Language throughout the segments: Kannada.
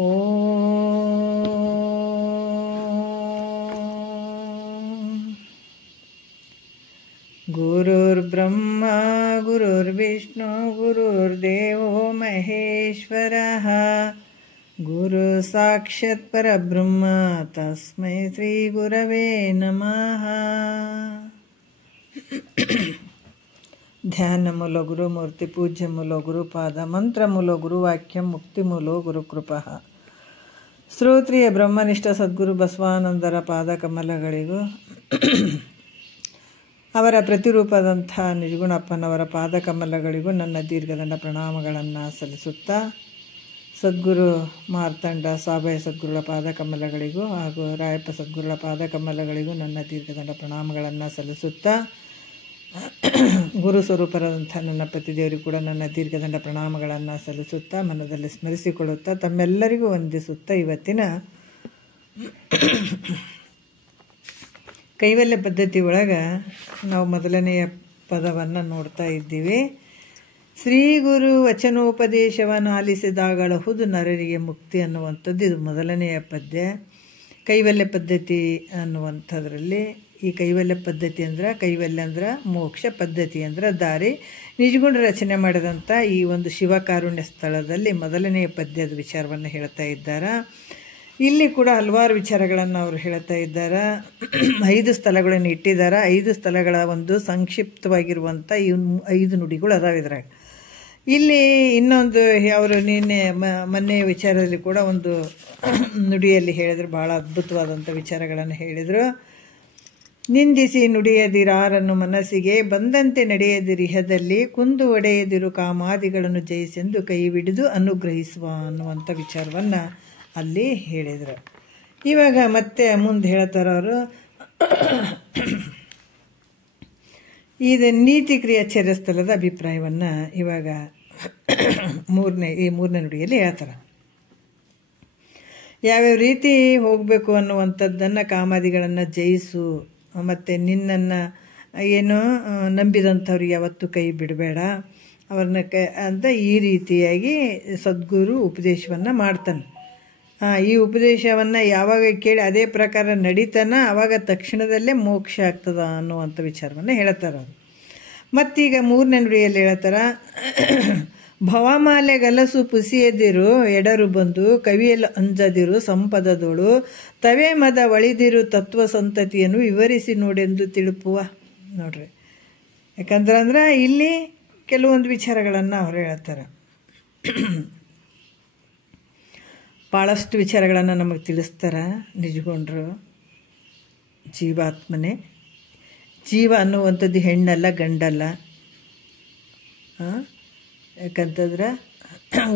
ಓಂ ಗುರುರ್ಬ್ರಹ್ಮ ಗುರುರ್ವಿಷ್ಣು ಗುರುರ್ದೇವೋ ಮಹೇಶ್ವರಃ ಗುರು ಸಾಕ್ಷಾತ್ ಪರಬ್ರಹ್ಮ ತಸ್ಮೈ ಶ್ರೀ ಗುರವೇ ನಮಃ. ಧ್ಯಾನ ಮೂಲ ಗುರುಮೂರ್ತಿ ಪೂಜ್ಯ ಮೂಲ ಗುರುಪಾದ ಮಂತ್ರ ಮೂಲ ಗುರುವಾಕ್ಯ ಮುಕ್ತಿ ಮೂಲ ಗುರುಕೃಪಃ. ಶ್ರೋತ್ರಿಯ ಬ್ರಹ್ಮನಿಷ್ಠ ಸದ್ಗುರು ಬಸವಾನಂದರ ಪಾದಕಮಲಗಳಿಗೂ ಅವರ ಪ್ರತಿರೂಪದಂಥ ನಿಜಗುಣಪ್ಪನವರ ಪಾದಕಮಲಗಳಿಗೂ ನನ್ನ ದೀರ್ಘದಂಡ ಪ್ರಣಾಮಗಳನ್ನು ಸಲ್ಲಿಸುತ್ತಾ, ಸದ್ಗುರು ಮಾರ್ತಂಡ ಸಾಬಯ ಸದ್ಗುರುಗಳ ಪಾದಕಮಲಗಳಿಗೂ ಹಾಗೂ ರಾಯಪ್ಪ ಸದ್ಗುರುಗಳ ಪಾದಕಮಲಗಳಿಗೂ ನನ್ನ ದೀರ್ಘದಂಡ ಪ್ರಣಾಮಗಳನ್ನು ಸಲ್ಲಿಸುತ್ತಾ, ಗುರು ಸ್ವರೂಪರಾದಂಥ ನನ್ನ ಪತಿದೇವರಿಗೂ ಕೂಡ ನನ್ನ ದೀರ್ಘದಂಡ ಪ್ರಣಾಮಗಳನ್ನು ಸಲ್ಲಿಸುತ್ತಾ, ಮನದಲ್ಲಿ ಸ್ಮರಿಸಿಕೊಳ್ಳುತ್ತಾ, ತಮ್ಮೆಲ್ಲರಿಗೂ ವಂದಿಸುತ್ತಾ, ಇವತ್ತಿನ ಕೈವಲ್ಯ ಪದ್ಧತಿ ಒಳಗೆ ನಾವು ಮೊದಲನೆಯ ಪದವನ್ನು ನೋಡ್ತಾ ಇದ್ದೀವಿ. ಶ್ರೀ ಗುರು ವಚನೋಪದೇಶವನ್ನು ಆಲಿಸಿದಾಗಳಹುದು ನರರಿಗೆ ಮುಕ್ತಿ ಅನ್ನುವಂಥದ್ದು ಇದು ಮೊದಲನೆಯ ಪದ್ಯ. ಕೈವಲ್ಯ ಪದ್ಧತಿ ಅನ್ನುವಂಥದ್ರಲ್ಲಿ ಈ ಕೈವಲ್ಯ ಪದ್ಧತಿ ಅಂದ್ರೆ, ಕೈವಲ್ಯ ಅಂದ್ರೆ ಮೋಕ್ಷ, ಪದ್ಧತಿ ಅಂದ್ರೆ ದಾರಿ. ನಿಜಗುಣ ರಚನೆ ಮಾಡಿದಂಥ ಈ ಒಂದು ಶಿವಕಾರುಣ್ಯ ಸ್ಥಳದಲ್ಲಿ ಮೊದಲನೆಯ ಪದ್ಯದ ವಿಚಾರವನ್ನು ಹೇಳ್ತಾ ಇದ್ದಾರೆ. ಇಲ್ಲಿ ಕೂಡ ಹಲವಾರು ವಿಚಾರಗಳನ್ನು ಅವರು ಹೇಳ್ತಾ ಇದ್ದಾರೆ. 5 ಸ್ಥಳಗಳನ್ನು ಇಟ್ಟಿದ್ದಾರೆ. 5 ಸ್ಥಳಗಳ ಒಂದು ಸಂಕ್ಷಿಪ್ತವಾಗಿರುವಂಥ 5 ನುಡಿಗಳು ಅದಾವೆ ಇದ್ರಾಗ. ಇಲ್ಲಿ ಇನ್ನೊಂದು ಅವರು ಮೊನ್ನೆ ವಿಚಾರದಲ್ಲಿ ಕೂಡ ಒಂದು ನುಡಿಯಲ್ಲಿ ಹೇಳಿದ್ರು, ಭಾಳ ಅದ್ಭುತವಾದಂಥ ವಿಚಾರಗಳನ್ನು ಹೇಳಿದರು. ನಿಂದಿಸಿ ನುಡಿಯದಿರಾರನ್ನು ಮನಸ್ಸಿಗೆ ಬಂದಂತೆ ನಡೆಯದಿರಿಹದಲ್ಲಿ ಕುಂದು ಒಡೆಯದಿರು ಕಾಮಾದಿಗಳನ್ನು ಜಯಿಸೆಂದು ಕೈ ಹಿಡಿದು ಅನುಗ್ರಹಿಸುವ ಅನ್ನುವಂಥ ವಿಚಾರವನ್ನು ಅಲ್ಲಿ ಹೇಳಿದರು. ಇವಾಗ ಮತ್ತೆ ಮುಂದೆ ಹೇಳ್ತಾರೆ ಅವರು, ಇದು ನೀತಿ ಕ್ರಿಯಾಚಾರ್ಯ ಸ್ಥಳದ ಅಭಿಪ್ರಾಯವನ್ನು ಇವಾಗ ಮೂರನೇ ನುಡಿಯಲ್ಲಿ ಹೇಳ್ತಾರೆ. ಯಾವ್ಯಾವ ರೀತಿ ಹೋಗಬೇಕು ಅನ್ನುವಂಥದ್ದನ್ನು, ಕಾಮಾದಿಗಳನ್ನು ಜಯಿಸು, ಮತ್ತು ನಿನ್ನನ್ನು ಏನು ನಂಬಿದಂಥವ್ರಿಗೆ ಯಾವತ್ತೂ ಕೈ ಬಿಡಬೇಡ, ಅವ್ರನ್ನ ಅಂತ ಈ ರೀತಿಯಾಗಿ ಸದ್ಗುರು ಉಪದೇಶವನ್ನು ಮಾಡ್ತಾನೆ. ಈ ಉಪದೇಶವನ್ನು ಯಾವಾಗ ಕೇಳಿ ಅದೇ ಪ್ರಕಾರ ನಡೀತಾನ, ಆವಾಗ ತಕ್ಷಣದಲ್ಲೇ ಮೋಕ್ಷ ಆಗ್ತದ ಅನ್ನುವಂಥ ವಿಚಾರವನ್ನು ಹೇಳ್ತಾರೆ ಅವರು. ಮತ್ತೀಗ 3ನೇ ನುಡಿಯಲ್ಲಿ ಹೇಳ್ತಾರೆ, ಭವಮಾಲೆ ಗಲಸು ಪುಸಿಯದಿರು ಎಡರು ಬಂದು ಕವಿಯಲ್ಲಿ ಅಂಜದಿರು ಸಂಪದದೋಳು ತವೆ ಮದ ಒಳಿದಿರು ತತ್ವ ಸಂತತಿಯನ್ನು ವಿವರಿಸಿ ನೋಡೆಂದು ತಿಳುಪುವ. ನೋಡ್ರಿ, ಯಾಕಂದ್ರೆ ಇಲ್ಲಿ ಕೆಲವೊಂದು ವಿಚಾರಗಳನ್ನು ಅವರು ಹೇಳ್ತಾರೆ. ಭಾಳಷ್ಟು ವಿಚಾರಗಳನ್ನು ನಮಗೆ ತಿಳಿಸ್ತಾರೆ ನಿಜಗೊಂಡ್ರು. ಜೀವಾತ್ಮನೇ, ಜೀವ ಅನ್ನುವಂಥದ್ದು ಹೆಣ್ಣಲ್ಲ ಗಂಡಲ್ಲ. ಯಾಕಂತಂದ್ರೆ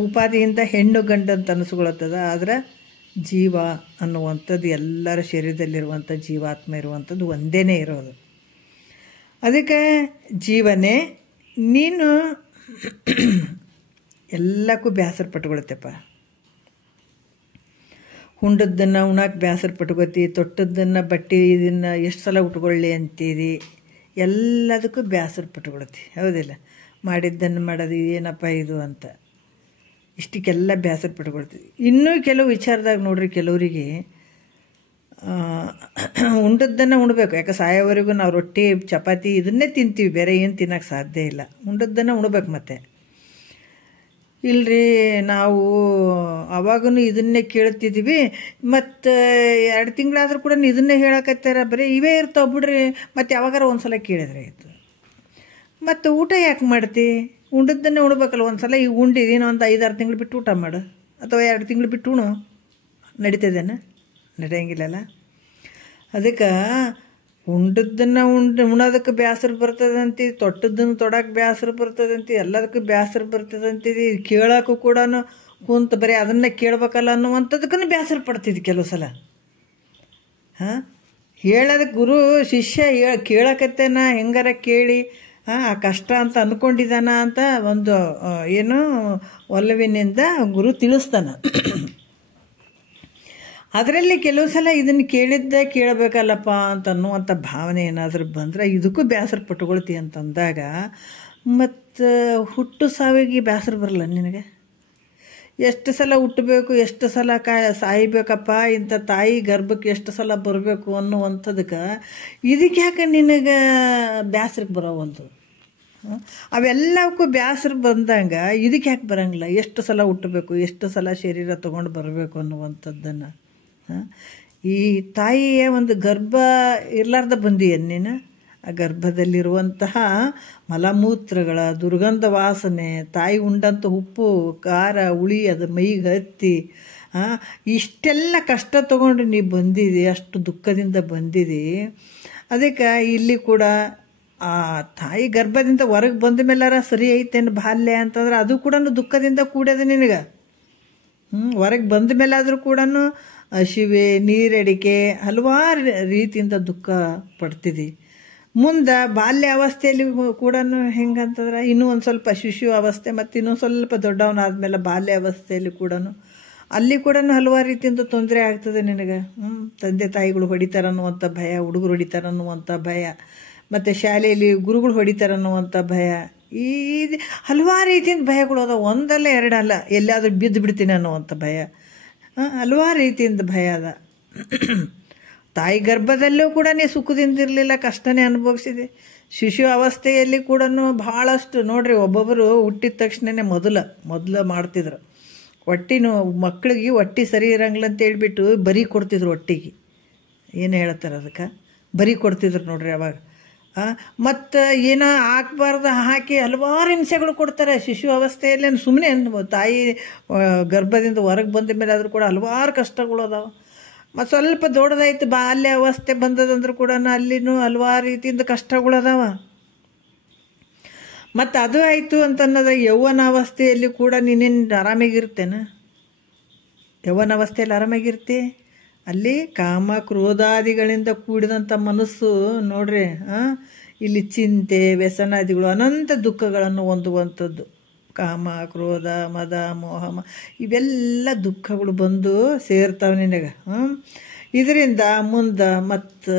ಉಪಾಧಿಯಿಂದ ಹೆಣ್ಣು ಗಂಡು ಅಂತ ಅನಿಸ್ಕೊಳತ್ತದ, ಆದರೆ ಜೀವ ಅನ್ನುವಂಥದ್ದು ಎಲ್ಲರ ಶರೀರದಲ್ಲಿರುವಂಥ ಜೀವಾತ್ಮ ಇರುವಂಥದ್ದು ಒಂದೇ ಇರೋದು. ಅದಕ್ಕೆ ಜೀವನೇ ನೀನು ಎಲ್ಲಕ್ಕೂ ಬೇಸರ ಪಟ್ಕೊಳತ್ತಪ್ಪ. ಉಂಡದ್ದನ್ನು ಉಣಕ್ಕೆ ಬೇಸರ ಪಟ್ಕೋತಿ, ತೊಟ್ಟದ್ದನ್ನು ಬಟ್ಟೆ ಇದನ್ನು ಎಷ್ಟು ಸಲ ಉಟ್ಕೊಳ್ಳಿ ಅಂತೀರಿ, ಎಲ್ಲದಕ್ಕೂ ಬೇಸರ ಪಟ್ಕೊಳತಿ, ಹೌದಿಲ್ಲ? ಮಾಡಿದ್ದನ್ನು ಮಾಡೋದು ಏನಪ್ಪ ಇದು ಅಂತ ಇಷ್ಟಕ್ಕೆಲ್ಲ ಬೇಸರ ಪಟ್ಕೊಳ್ತೀವಿ. ಇನ್ನೂ ಕೆಲವು ವಿಚಾರದಾಗ ನೋಡ್ರಿ, ಕೆಲವರಿಗೆ ಉಂಡದ್ದನ್ನು ಉಣ್ಬೇಕು. ಯಾಕೆ ಸಾಯೋವರೆಗೂ ನಾವು ರೊಟ್ಟಿ ಚಪಾತಿ ಇದನ್ನೇ ತಿಂತೀವಿ, ಬೇರೆ ಏನು ತಿನ್ನೋಕ್ಕೆ ಸಾಧ್ಯ ಇಲ್ಲ. ಉಂಡದ್ದನ್ನು ಉಣ್ಬೇಕು. ಮತ್ತೆ ಇಲ್ರಿ, ನಾವು ಅವಾಗೂ ಇದನ್ನೇ ಕೇಳ್ತಿದ್ದೀವಿ, ಮತ್ತು 2 ತಿಂಗಳಾದರೂ ಕೂಡ ಇದನ್ನೇ ಹೇಳಕತ್ತಾರ, ಬರೀ ಇವೇ ಇರ್ತಾವೆ ಬಿಡ್ರಿ, ಮತ್ತು ಯಾವಾಗಾರ ಒಂದು ಸಲ ಕೇಳಿದ್ರೆ ಆಯಿತು. ಮತ್ತು ಊಟ ಯಾಕೆ ಮಾಡ್ತಿ? ಉಂಡದ್ದನ್ನೇ ಉಣ್ಬೇಕಲ್ಲ. ಒಂದು ಸಲ ಈಗ ಉಂಡಿದೀನಿ, ಒಂದು 5-6 ತಿಂಗಳು ಬಿಟ್ಟು ಊಟ ಮಾಡು, ಅಥವಾ 2 ತಿಂಗಳು ಬಿಟ್ಟು ಉಣು, ನಡೀತದೇನ? ನಡೆಯಂಗಿಲ್ಲಲ್ಲ. ಅದಕ್ಕೆ ಉಂಡದ್ದನ್ನು ಉಣೋದಕ್ಕೆ ಬೇಸರ ಬರ್ತದಂತಿ, ತೊಟ್ಟದ್ದನ್ನು ತೊಡಕ್ಕೆ ಬೇಸರ ಬರ್ತದಂತಿ, ಎಲ್ಲದಕ್ಕೂ ಬೇಸರ ಬರ್ತದಂತಿದ್ದು. ಕೇಳೋಕ್ಕೂ ಕೂಡ ಕುಂತು ಬರೀ ಅದನ್ನೇ ಕೇಳಬೇಕಲ್ಲ ಅನ್ನುವಂಥದಕ್ಕೂ ಬೇಸರ ಪಡ್ತಿದ್ವಿ ಕೆಲವು ಸಲ. ಹೇಳೋದಕ್ಕೆ ಗುರು ಶಿಷ್ಯ ಕೇಳಕತ್ತೇನ, ಹೆಂಗಾರ ಕೇಳಿ ಆ ಕಷ್ಟ ಅಂತ ಅಂದ್ಕೊಂಡಿದ್ದಾನ ಅಂತ ಒಂದು ಏನು ಒಲವಿನಿಂದ ಗುರು ತಿಳಿಸ್ತಾನೆ. ಅದರಲ್ಲಿ ಕೆಲವು ಸಲ ಇದನ್ನು ಕೇಳಿದ್ದೆ ಕೇಳಬೇಕಲ್ಲಪ್ಪ ಅಂತ ಅನ್ನುವಂಥ ಭಾವನೆ ಏನಾದರೂ ಬಂದರೆ ಇದಕ್ಕೂ ಬೇಸರ ಪಟ್ಕೊಳ್ತಿ ಅಂತಂದಾಗ, ಮತ್ತು ಹುಟ್ಟು ಸಾವಿಗೆ ಬೇಸರ ಬರಲ್ಲ ನಿನಗೆ? ಎಷ್ಟು ಸಲ ಹುಟ್ಟಬೇಕು, ಎಷ್ಟು ಸಲ ಸಾಯ್ಬೇಕಪ್ಪ, ಇಂಥ ತಾಯಿ ಗರ್ಭಕ್ಕೆ ಎಷ್ಟು ಸಲ ಬರಬೇಕು ಅನ್ನುವಂಥದಕ್ಕೆ ಇದಕ್ಕೆ ಯಾಕೆ ನಿನಗೆ ಬ್ಯಾಸ್ರಕ್ಕೆ ಬರೋವಲ್ದು? ಅವೆಲ್ಲಕ್ಕೂ ಬ್ಯಾಸ್ರ ಬಂದಂಗೆ ಇದಕ್ಕೆ ಯಾಕೆ ಬರೋಂಗಿಲ್ಲ? ಎಷ್ಟು ಸಲ ಹುಟ್ಟಬೇಕು, ಎಷ್ಟು ಸಲ ಶರೀರ ತೊಗೊಂಡು ಬರಬೇಕು ಅನ್ನುವಂಥದ್ದನ್ನು. ಈ ತಾಯಿಯ ಒಂದು ಗರ್ಭ ಇರಲಾರ್ದ ಬಂದೀಯನ್ ನೀನು. ಆ ಗರ್ಭದಲ್ಲಿರುವಂತಹ ಮಲಮೂತ್ರಗಳ ದುರ್ಗಂಧ ವಾಸನೆ, ತಾಯಿ ಉಂಡಂಥ ಉಪ್ಪು ಖಾರ ಹುಳಿ ಅದು ಮೈಗೆ ಹತ್ತಿ ಇಷ್ಟೆಲ್ಲ ಕಷ್ಟ ತೊಗೊಂಡು ನೀ ಬಂದಿದಿ, ಅಷ್ಟು ದುಃಖದಿಂದ ಬಂದಿದಿ. ಅದಕ್ಕೆ ಇಲ್ಲಿ ಕೂಡ ಆ ತಾಯಿ ಗರ್ಭದಿಂದ ಹೊರಗೆ ಬಂದ ಮೇಲಾರ ಸರಿ ಐತೇನು ಬಾಲ್ಯ ಅಂತಂದ್ರೆ ಅದು ಕೂಡ ದುಃಖದಿಂದ ಕೂಡ್ಯದ ನಿನಗೆ. ಹೊರಗೆ ಬಂದ ಮೇಲಾದರೂ ಕೂಡ ಹಸಿವೆ, ನೀರಡಿಕೆ, ಹಲವಾರು ರೀತಿಯಿಂದ ದುಃಖ ಪಡ್ತಿದ್ದಿ. ಮುಂದೆ ಬಾಲ್ಯ ಅವಸ್ಥೆಯಲ್ಲಿ ಕೂಡ ಹೆಂಗಂತಂದ್ರೆ ಇನ್ನೂ ಒಂದು ಸ್ವಲ್ಪ ಶಿಶು ಅವಸ್ಥೆ ಮತ್ತು ಇನ್ನೊಂದು ಸ್ವಲ್ಪ ದೊಡ್ಡವನಾದ್ಮೇಲೆ ಬಾಲ್ಯ ಅವಸ್ಥೆಯಲ್ಲಿ ಕೂಡ ಅಲ್ಲಿ ಕೂಡ ಹಲವಾರು ರೀತಿಯಿಂದ ತೊಂದರೆ ಆಗ್ತದೆ ನಿನಗೆ. ತಂದೆ ತಾಯಿಗಳು ಹೊಡಿತಾರನ್ನುವಂಥ ಭಯ, ಹುಡುಗರು ಹೊಡಿತಾರನ್ನುವಂಥ ಭಯ, ಮತ್ತು ಶಾಲೆಯಲ್ಲಿ ಗುರುಗಳು ಹೊಡಿತಾರನ್ನುವಂಥ ಭಯ, ಈ ಹಲವಾರು ರೀತಿಯಿಂದ ಭಯಗಳು ಅದ. ಒಂದಲ್ಲ ಎರಡಲ್ಲ, ಎಲ್ಲಾದರೂ ಬಿದ್ದು ಬಿಡ್ತೀನಿ ಅನ್ನುವಂಥ ಭಯ, ಹಲವಾರು ರೀತಿಯಿಂದ ಭಯ ಅದ. ತಾಯಿ ಗರ್ಭದಲ್ಲೂ ಕೂಡ ನೀ ಸುಖದಿಂದಿರಲಿಲ್ಲ, ಕಷ್ಟನೇ ಅನುಭವಿಸಿದೆ. ಶಿಶು ಅವಸ್ಥೆಯಲ್ಲಿ ಕೂಡ ಭಾಳಷ್ಟು ನೋಡ್ರಿ, ಒಬ್ಬೊಬ್ಬರು ಹುಟ್ಟಿದ ತಕ್ಷಣನೇ ಮೊದಲು ಮಾಡ್ತಿದ್ರು ಹೊಟ್ಟಿನೂ ಮಕ್ಕಳಿಗೆ ಹೊಟ್ಟೆ ಸರಿ ಇರಂಗಿಲ್ಲ ಅಂತ ಹೇಳ್ಬಿಟ್ಟು ಬರೀ ಕೊಡ್ತಿದ್ರು. ಹೊಟ್ಟಿಗೆ ಏನು ಹೇಳ್ತಾರೆ ಅದಕ್ಕೆ ಬರೀ ಕೊಡ್ತಿದ್ರು ನೋಡ್ರಿ ಅವಾಗ. ಮತ್ತು ಏನೋ ಹಾಕ್ಬಾರ್ದು ಹಾಕಿ ಹಲವಾರು ಹಿಂಸೆಗಳು ಕೊಡ್ತಾರೆ ಶಿಶು ಅವಸ್ಥೆಯಲ್ಲಿ. ಸುಮ್ಮನೆ ತಾಯಿ ಗರ್ಭದಿಂದ ಹೊರಗೆ ಬಂದ ಮೇಲೆ ಆದರೂ ಕೂಡ ಹಲವಾರು ಕಷ್ಟಗಳು ಅದಾವೆ. ಮತ್ತು ಸ್ವಲ್ಪ ದೊಡ್ಡದಾಯ್ತು ಬಾಲ್ಯ ಅವಸ್ಥೆ ಬಂದದಂದ್ರೂ ಕೂಡ ಅಲ್ಲಿನೂ ಹಲವಾರು ರೀತಿಯಿಂದ ಕಷ್ಟಗಳು ಅದಾವ. ಮತ್ತು ಅದು ಆಯಿತು ಅಂತನ್ನೋದು ಯೌವನ ಅವಸ್ಥೆಯಲ್ಲಿ ಕೂಡ ನೀನೇನು ಆರಾಮಾಗಿರ್ತೇನೆ? ಯೌವನ ಅವಸ್ಥೆಯಲ್ಲಿ ಆರಾಮಾಗಿರ್ತಿ? ಅಲ್ಲಿ ಕಾಮ ಕ್ರೋಧಾದಿಗಳಿಂದ ಕೂಡಿದಂಥ ಮನಸ್ಸು ನೋಡ್ರಿ. ಇಲ್ಲಿ ಚಿಂತೆ ವ್ಯಸನಾದಿಗಳು ಅನಂತ ದುಃಖಗಳನ್ನು ಹೊಂದುವಂಥದ್ದು. ಕಾಮ ಕ್ರೋಧ ಮದ ಮೋಹ ಇವೆಲ್ಲ ದುಃಖಗಳು ಬಂದು ಸೇರ್ತಾವೆ ನಿನಗೆ. ಇದರಿಂದ ಮುಂದೆ ಮತ್ತು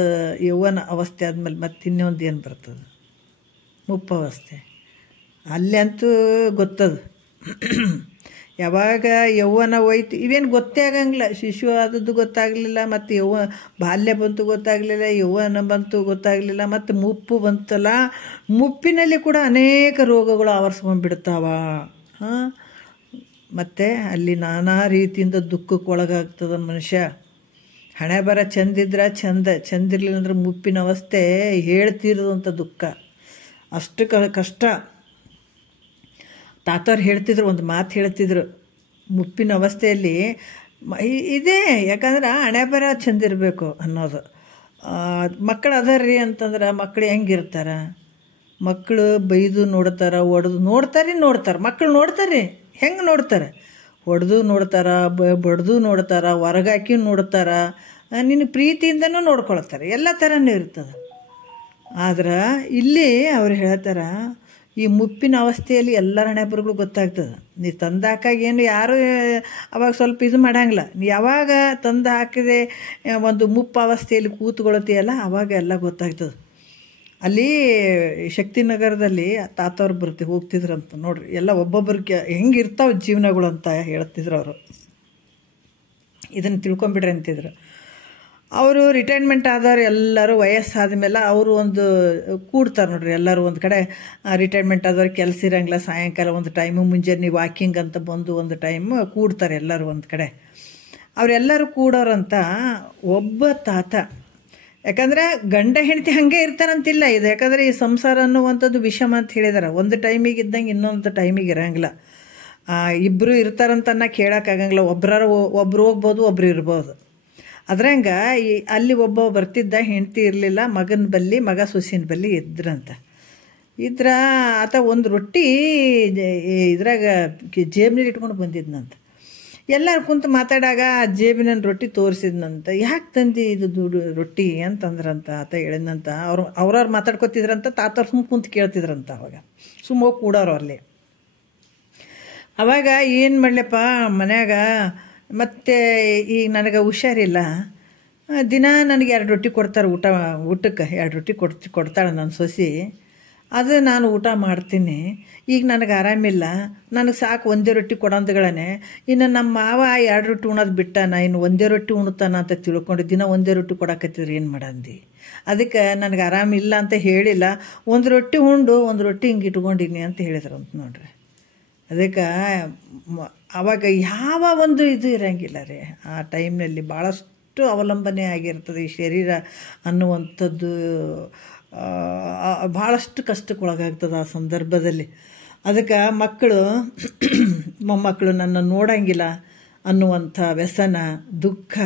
ಯೌವನ ಅವಸ್ಥೆ ಆದಮೇಲೆ ಮತ್ತೆ ಇನ್ನೊಂದು ಏನು ಬರ್ತದೆ? ಮುಪ್ಪವಸ್ಥೆ. ಅಲ್ಲಂತೂ ಗೊತ್ತದು. ಯಾವಾಗ ಯೌವನ ಹೋಯ್ತು ಇವೇನು ಗೊತ್ತೇ ಆಗಂಗಿಲ್ಲ. ಶಿಶು ಆದದ್ದು ಗೊತ್ತಾಗಲಿಲ್ಲ, ಮತ್ತು ಬಾಲ್ಯ ಬಂತು ಗೊತ್ತಾಗಲಿಲ್ಲ, ಯೌವನ ಬಂತು ಗೊತ್ತಾಗಲಿಲ್ಲ, ಮತ್ತು ಮುಪ್ಪು ಬಂತಲ್ಲ, ಮುಪ್ಪಿನಲ್ಲಿ ಕೂಡ ಅನೇಕ ರೋಗಗಳು ಆವರಿಸ್ಕೊಂಡ್ಬಿಡ್ತಾವ. ಮತ್ತು ಅಲ್ಲಿ ನಾನಾ ರೀತಿಯಿಂದ ದುಃಖಕ್ಕೆ ಒಳಗಾಗ್ತದ ಮನುಷ್ಯ. ಹಣೆ ಬರ ಚಂದಿದ್ರೆ ಚಂದಿರಲಿಲ್ಲ ಅಂದ್ರೆ ಮುಪ್ಪಿನ ಅವಸ್ಥೆ ಹೇಳ್ತಿರೋದಂಥ ದುಃಖ ಅಷ್ಟು ಕಷ್ಟ. ತಾತವ್ರು ಹೇಳ್ತಿದ್ರು, ಒಂದು ಮಾತು ಹೇಳ್ತಿದ್ರು, ಮುಪ್ಪಿನ ಅವಸ್ಥೆಯಲ್ಲಿ ಇದೇ. ಯಾಕಂದ್ರೆ ಹಣೆ ಬರ ಚಂದಿರಬೇಕು ಅನ್ನೋದು. ಮಕ್ಕಳು ಅದಾರ್ರಿ ಅಂತಂದ್ರೆ ಮಕ್ಕಳು ಹೆಂಗಿರ್ತಾರೆ? ಮಕ್ಕಳು ಬೈದು ನೋಡ್ತಾರೆ, ಒಡೆದು ನೋಡ್ತಾರೆ. ಮಕ್ಕಳು ನೋಡ್ತಾರೆ, ಹೆಂಗೆ ನೋಡ್ತಾರೆ? ಹೊಡೆದು ನೋಡ್ತಾರೆ, ಬಡ್ದು ನೋಡ್ತಾರೆ, ಹೊರಗಾಕಿ ನೋಡ್ತಾರೆ, ನಿನ್ನ ಪ್ರೀತಿಯಿಂದನೂ ನೋಡ್ಕೊಳ್ತಾರೆ. ಎಲ್ಲ ಥರನೂ ಇರ್ತದೆ. ಆದ್ರೆ ಇಲ್ಲಿ ಅವ್ರು ಹೇಳ್ತಾರೆ, ಈ ಮುಪ್ಪಿನ ಅವಸ್ಥೆಯಲ್ಲಿ ಎಲ್ಲರ ಹಣೆಬರಗಳು ಗೊತ್ತಾಗ್ತದೆ. ನೀ ತಂದು ಹಾಕಾಗ ಏನು ಯಾರು ಅವಾಗ ಸ್ವಲ್ಪ ಇದು ಮಾಡಂಗಿಲ್ಲ. ನೀ ಯಾವಾಗ ತಂದು ಹಾಕಿದೆ ಒಂದು ಮುಪ್ಪು ಅವಸ್ಥೆಯಲ್ಲಿ ಕೂತ್ಕೊಳ್ತೀಯಲ್ಲ ಅವಾಗ ಎಲ್ಲ ಗೊತ್ತಾಗ್ತದೆ. ಅಲ್ಲಿ ಶಕ್ತಿನಗರದಲ್ಲಿ ತಾತವ್ರು ಹೋಗ್ತಿದ್ರಂತ ನೋಡ್ರಿ. ಎಲ್ಲ ಒಬ್ಬೊಬ್ಬರಿಗೆ ಹೆಂಗಿರ್ತಾವೆ ಜೀವನಗಳು ಅಂತ ಹೇಳ್ತಿದ್ರು ಅವರು. ಇದನ್ನು ತಿಳ್ಕೊಂಬಿಡ್ರಿ ಅಂತಿದ್ರು. ಅವರು ರಿಟೈರ್ಮೆಂಟ್ ಆದವ್ರು ಎಲ್ಲರೂ ವಯಸ್ಸಾದ ಮೇಲೆ ಅವರು ಒಂದು ಕೂಡ್ತಾರೆ ನೋಡ್ರಿ. ಎಲ್ಲರೂ ಒಂದು ಕಡೆ ರಿಟೈರ್ಮೆಂಟ್ ಆದವ್ರು ಕೆಲಸ ಇರೋಂಗಿಲ್ಲ, ಸಾಯಂಕಾಲ ಒಂದು ಟೈಮು, ಮುಂಜಾನೆ ವಾಕಿಂಗ್ ಅಂತ ಬಂದು ಒಂದು ಟೈಮ್ ಕೂಡ್ತಾರೆ ಎಲ್ಲರೂ ಒಂದು ಕಡೆ. ಅವರೆಲ್ಲರೂ ಕೂಡೋರಂತ ಒಬ್ಬ ತಾತ. ಯಾಕಂದರೆ ಗಂಡ ಹೆಂಡತಿ ಹಾಗೆ ಇರ್ತಾರಂತಿಲ್ಲ ಇದು. ಯಾಕಂದರೆ ಈ ಸಂಸಾರ ಅನ್ನುವಂಥದ್ದು ವಿಷಮ ಅಂತ ಹೇಳಿದಾರೆ. ಒಂದು ಟೈಮಿಗೆ ಇದ್ದಂಗೆ ಇನ್ನೊಂದು ಟೈಮಿಗೆ ಇರೋಂಗಿಲ್ಲ. ಇಬ್ಬರು ಇರ್ತಾರಂತನ್ನ ಕೇಳೋಕ್ಕಾಗಂಗಿಲ್ಲ. ಒಬ್ಬರು ಹೋಗ್ಬೋದು, ಒಬ್ಬರು ಇರ್ಬೋದು. ಅದ್ರಂಗೆ ಅಲ್ಲಿ ಒಬ್ಬ ಬರ್ತಿದ್ದ, ಹೆಂಡತಿ ಇರಲಿಲ್ಲ, ಮಗನ ಬಲ್ಲಿ, ಮಗ ಸೊಸಿನ ಬಲ್ಲಿ ಇದ್ರಂತ. ಆತ ಒಂದು ರೊಟ್ಟಿ ಇದ್ರಾಗ ಜೇಬಿನಲ್ಲಿ ಇಟ್ಕೊಂಡು ಬಂದಿದ್ನಂತ. ಎಲ್ಲರೂ ಕುಂತು ಮಾತಾಡಾಗ ಆ ಜೇಬಿನ ರೊಟ್ಟಿ ತೋರಿಸಿದ್ನಂತ. ಯಾಕೆ ತಂದು ಇದು ರೊಟ್ಟಿ ಅಂತಂದ್ರಂತ. ಆತ ಹೇಳಿದ್ನಂತ. ಅವ್ರವ್ರು ಮಾತಾಡ್ಕೊತಿದ್ರಂತ. ತಾತವ್ರು ಸುಮ್ಮ ಕುಂತು ಕೇಳ್ತಿದ್ರಂತ. ಅವಾಗ ಸುಮ್ಮ ಹೋಗಿ ಕೂಡೋರು ಅಲ್ಲಿ. ಅವಾಗ ಏನು ಮಾಡಲಪ್ಪ ಮನ್ಯಾಗ, ಮತ್ತು ಈಗ ನನಗೆ ಹುಷಾರಿಲ್ಲ, ದಿನ ನನಗೆ 2 ರೊಟ್ಟಿ ಕೊಡ್ತಾರೆ ಊಟಕ್ಕೆ. 2 ರೊಟ್ಟಿ ಕೊಡ್ತಾಳೆ ನನ್ನ ಸೊಸಿ. ಅದು ನಾನು ಊಟ ಮಾಡ್ತೀನಿ. ಈಗ ನನಗೆ ಆರಾಮಿಲ್ಲ, ನನಗೆ ಸಾಕು ಒಂದೇ ರೊಟ್ಟಿ ಕೊಡಂತಗಳೇ. ಇನ್ನು ನಮ್ಮ ಮಾವ 2 ರೊಟ್ಟಿ ಉಣೋದು ಬಿಟ್ಟಾನ, ಇನ್ನು ಒಂದೇ ರೊಟ್ಟಿ ಉಣ್ತಾನ ಅಂತ ತಿಳ್ಕೊಂಡು ದಿನ ಒಂದೇ ರೊಟ್ಟಿ ಕೊಡಕತ್ತಿದ್ರು ಏನು ಮಾಡಂದು. ಅದಕ್ಕೆ ನನಗೆ ಆರಾಮಿಲ್ಲ ಅಂತ ಹೇಳಿಲ್ಲ, 1 ರೊಟ್ಟಿ ಉಂಡು 1 ರೊಟ್ಟಿ ಹಿಂಗೆ ಇಟ್ಕೊಂಡಿನಿ ಅಂತ ಹೇಳಿದ್ರು ಅಂತ ನೋಡ್ರಿ. ಅದಕ್ಕೆ ಅವಾಗ ಯಾವ ಒಂದು ಇದು ಇರೋಂಗಿಲ್ಲ ರೀ. ಆ ಟೈಮ್ನಲ್ಲಿ ಭಾಳಷ್ಟು ಅವಲಂಬನೆ ಆಗಿರ್ತದೆ ಈ ಶರೀರ ಅನ್ನುವಂಥದ್ದು. ಭಾಳಷ್ಟು ಕಷ್ಟಕ್ಕೊಳಗಾಗ್ತದೆ ಆ ಸಂದರ್ಭದಲ್ಲಿ. ಅದಕ್ಕೆ ಮೊಮ್ಮಕ್ಕಳು ನನ್ನ ನೋಡಂಗಿಲ್ಲ ಅನ್ನುವಂಥ ವ್ಯಸನ, ದುಃಖ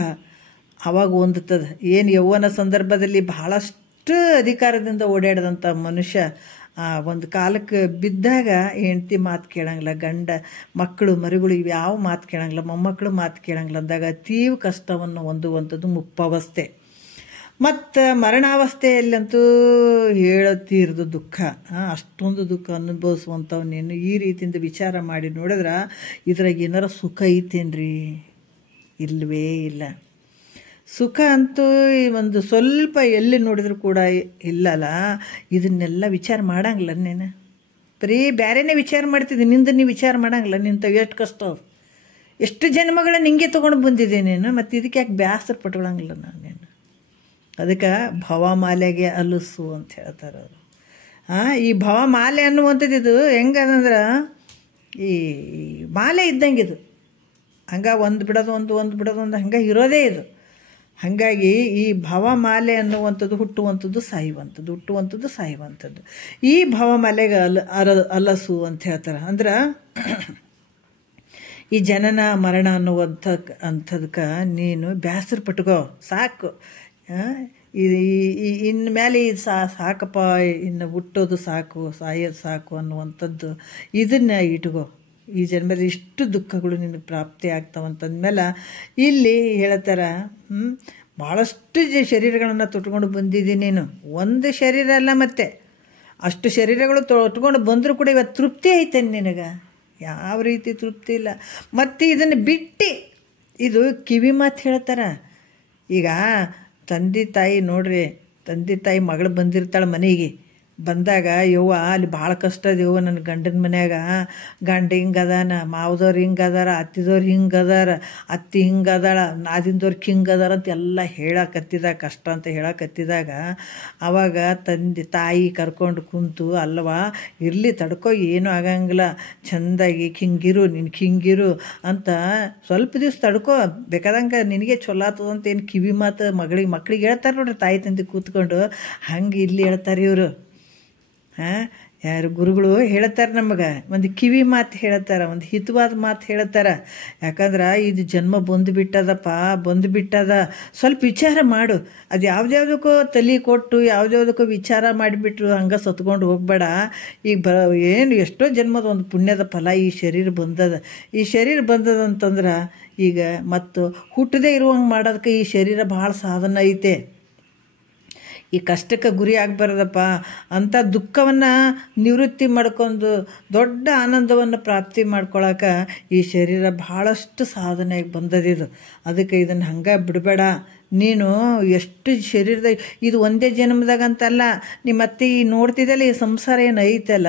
ಅವಾಗ ಹೊಂದುತ್ತದೆ. ಏನು ಯೌವನ ಸಂದರ್ಭದಲ್ಲಿ ಭಾಳಷ್ಟು ಅಧಿಕಾರದಿಂದ ಓಡಾಡಿದಂಥ ಮನುಷ್ಯ ಒಂದು ಕಾಲಕ್ಕೆ ಬಿದ್ದಾಗ ಹೆಂಡ್ತಿ ಮಾತು ಕೇಳಂಗಿಲ್ಲ, ಗಂಡ ಮಕ್ಕಳು ಮರಿಗಳು ಇವ್ಯಾವ ಮಾತು ಕೇಳಂಗಿಲ್ಲ, ಮೊಮ್ಮಕ್ಕಳು ಮಾತು ಕೇಳಂಗಿಲ್ಲ ಅಂದಾಗ ತೀವ್ರ ಕಷ್ಟವನ್ನು ಹೊಂದುವಂಥದ್ದು ಮುಪ್ಪಾವಸ್ಥೆ. ಮತ್ತು ಮರಣಾವಸ್ಥೆಯಲ್ಲಂತೂ ಹೇಳತೀರ್ದು ದುಃಖ. ಅಷ್ಟೊಂದು ದುಃಖ ಅನುಭವಿಸುವಂಥವನ್ನೇನು ಈ ರೀತಿಯಿಂದ ವಿಚಾರ ಮಾಡಿ ನೋಡಿದ್ರೆ ಇದ್ರಾಗ ಏನಾರ ಸುಖ ಐತೇನ್ರಿ? ಇಲ್ಲವೇ ಇಲ್ಲ. ಸುಖ ಅಂತೂ ಒಂದು ಸ್ವಲ್ಪ ಎಲ್ಲಿ ನೋಡಿದ್ರು ಕೂಡ ಇಲ್ಲಲ್ಲ. ಇದನ್ನೆಲ್ಲ ವಿಚಾರ ಮಾಡಂಗಿಲ್ಲ ನೀನು, ಬರೀ ಬೇರೆನೇ ವಿಚಾರ ಮಾಡ್ತಿದ್ದೆ, ನಿಂದು ನೀವು ವಿಚಾರ ಮಾಡಂಗಿಲ್ಲ. ನಿಂತ ಎಷ್ಟು ಕಷ್ಟ, ಎಷ್ಟು ಜನ್ಮಗಳ ನಿಂಗೆ ತೊಗೊಂಡು ಬಂದಿದ್ದೆ ನೀನು, ಮತ್ತು ಇದಕ್ಕೆ ಯಾಕೆ ಬೇಸರ ಪಟ್ಕೊಳಂಗಿಲ್ಲ ನಾನೇನು. ಅದಕ್ಕೆ ಭವಮಾಲೆಗೆ ಅಲಸು ಅಂತ ಹೇಳ್ತಾರೆ ಅವರು. ಈ ಭವಮಾಲೆ ಅನ್ನುವಂಥದ್ದು ಇದು ಹೆಂಗಂದ್ರೆ ಈ ಮಾಲೆ ಇದ್ದಂಗೆ ಇದು, ಹಂಗೆ ಒಂದು ಬಿಡೋದು ಒಂದು ಹಂಗೆ ಇರೋದೇ ಇದು. ಹಾಗಾಗಿ ಈ ಭವಮಾಲೆ ಅನ್ನುವಂಥದ್ದು ಹುಟ್ಟುವಂಥದ್ದು ಸಾಯುವಂಥದ್ದು. ಈ ಭವಮಾಲೆಗೆ ಅಲಸು ಅಂತ ಹೇಳ್ತಾರೆ. ಅಂದ್ರೆ ಈ ಜನನ ಮರಣ ಅಂಥದಕ್ಕೆ ನೀನು ಬೇಸರ ಪಟ್ಕೋ, ಸಾಕು. ಇನ್ನು ಮೇಲೆ ಇದು ಸಾಕಪ್ಪ, ಇನ್ನು ಹುಟ್ಟೋದು ಸಾಕು, ಸಾಯೋದು ಸಾಕು ಅನ್ನುವಂಥದ್ದು ಇದನ್ನು ಇಟ್ಕೋ. ಈ ಜನ್ಮದಲ್ಲಿ ಇಷ್ಟು ದುಃಖಗಳು ನಿನಗೆ ಪ್ರಾಪ್ತಿ ಆಗ್ತಾವಂತಂದ್ಮೇಲೆ ಇಲ್ಲಿ ಹೇಳ್ತಾರೆ, ಭಾಳಷ್ಟು ಶರೀರಗಳನ್ನು ತೊಟ್ಕೊಂಡು ಬಂದಿದ್ದೀನಿ ನೀನು. ಒಂದು ಶರೀರ ಅಲ್ಲ, ಮತ್ತೆ ಅಷ್ಟು ಶರೀರಗಳು ತೊಟ್ಕೊಂಡು ಬಂದರೂ ಕೂಡ ಇವತ್ತು ತೃಪ್ತಿ ಐತೇನೆ ನಿನಗೆ? ಯಾವ ರೀತಿ ತೃಪ್ತಿ ಇಲ್ಲ. ಮತ್ತು ಇದನ್ನು ಬಿಟ್ಟು ಇದು ಕಿವಿ ಮಾತು ಹೇಳ್ತಾರೆ. ಈಗ ತಂದೆ ತಾಯಿ ನೋಡ್ರಿ, ತಂದೆ ತಾಯಿ ಮಗಳು ಬಂದಿರ್ತಾಳೆ ಮನೆಗೆ, ಬಂದಾಗ ಯವ್ವ ಅಲ್ಲಿ ಭಾಳ ಕಷ್ಟ ಅದೆವ್ವ ನನ್ನ ಗಂಡನ ಮನ್ಯಾಗ, ಗಂಡ ಹಿಂಗದಾನ, ಮಾವದವ್ರು ಹಿಂಗದಾರ, ಅತ್ತಿದವ್ರು ಹಿಂಗದಾರ, ಅತ್ತಿ ಹಿಂಗದಾಳ, ನಾದಿಂದವ್ರಿಗೆ ಹಿಂಗದಾರ ಅಂತ ಎಲ್ಲ ಹೇಳಕತ್ತಿದಾಗ, ಕಷ್ಟ ಅಂತ ಹೇಳಕತ್ತಿದಾಗ ಆವಾಗ ತಾಯಿ ಕರ್ಕೊಂಡು ಕುಂತು, ಅಲ್ವಾ ಇರಲಿ ತಡ್ಕೋ, ಏನೂ ಆಗಂಗಿಲ್ಲ, ಚೆಂದಾಗಿ ಹಿಂಗಿರು, ನಿನ್ಗೆ ಹಿಂಗಿರು ಅಂತ ಸ್ವಲ್ಪ ದಿವ್ಸ ತಡ್ಕೋ, ಬೇಕಾದಂಗೆ ನಿನಗೆ ಚೊಲೋ ಆಗ್ತದಂತ ಏನು ಕಿವಿ ಮಾತು ಮಕ್ಳಿಗೆ ಹೇಳ್ತಾರೆ ನೋಡ್ರಿ, ತಾಯಿ ತಂದೆ ಕೂತ್ಕೊಂಡು. ಹಂಗೆ ಇಲ್ಲಿ ಹೇಳ್ತಾರೆ ಇವರು. ಯಾರು ಗುರುಗಳು ಹೇಳ್ತಾರೆ ನಮಗೆ, ಒಂದು ಕಿವಿ ಮಾತು ಹೇಳ್ತಾರೆ, ಒಂದು ಹಿತವಾದ ಮಾತು ಹೇಳ್ತಾರೆ. ಯಾಕಂದ್ರೆ ಇದು ಜನ್ಮ ಬಂದುಬಿಟ್ಟದ, ಸ್ವಲ್ಪ ವಿಚಾರ ಮಾಡು. ಅದು ಯಾವುದ್ಯಾವುದಕ್ಕೂ ತಲೆ ಕೊಟ್ಟು ಯಾವುದ್ಯಾವುದಕ್ಕೂ ವಿಚಾರ ಮಾಡಿಬಿಟ್ರು ಹಂಗೆ ಸತ್ಕೊಂಡು ಹೋಗ್ಬೇಡ. ಈಗ ಏನು ಎಷ್ಟೋ ಜನ್ಮದ ಒಂದು ಪುಣ್ಯದ ಫಲ ಈ ಶರೀರ ಬಂದದಂತಂದ್ರೆ ಈಗ ಮತ್ತು ಹುಟ್ಟದೇ ಇರುವಂಗೆ ಮಾಡೋದಕ್ಕೆ ಈ ಶರೀರ ಭಾಳ ಸಾಧನ ಐತೆ. ಈ ಕಷ್ಟಕ್ಕೆ ಗುರಿ ಆಗಬಾರ್ದಪ್ಪ ಅಂಥ ದುಃಖವನ್ನು ನಿವೃತ್ತಿ ಮಾಡ್ಕೊಂಡು ದೊಡ್ಡ ಆನಂದವನ್ನು ಪ್ರಾಪ್ತಿ ಮಾಡ್ಕೊಳಕ್ಕೆ ಈ ಶರೀರ ಭಾಳಷ್ಟು ಸಾಧನೆಗೆ ಬಂದದಿದು. ಅದಕ್ಕೆ ಇದನ್ನು ಹಂಗೆ ಬಿಡಬೇಡ ನೀನು. ಎಷ್ಟು ಶರೀರದಾಗ ಇದು ಒಂದೇ ಜನ್ಮದಾಗಂತಲ್ಲ, ನಿಮ್ಮ ಮತ್ತೆ ಈ ನೋಡ್ತಿದ್ದಲ್ಲ ಈ ಸಂಸಾರ ಏನು ಐತಲ್ಲ,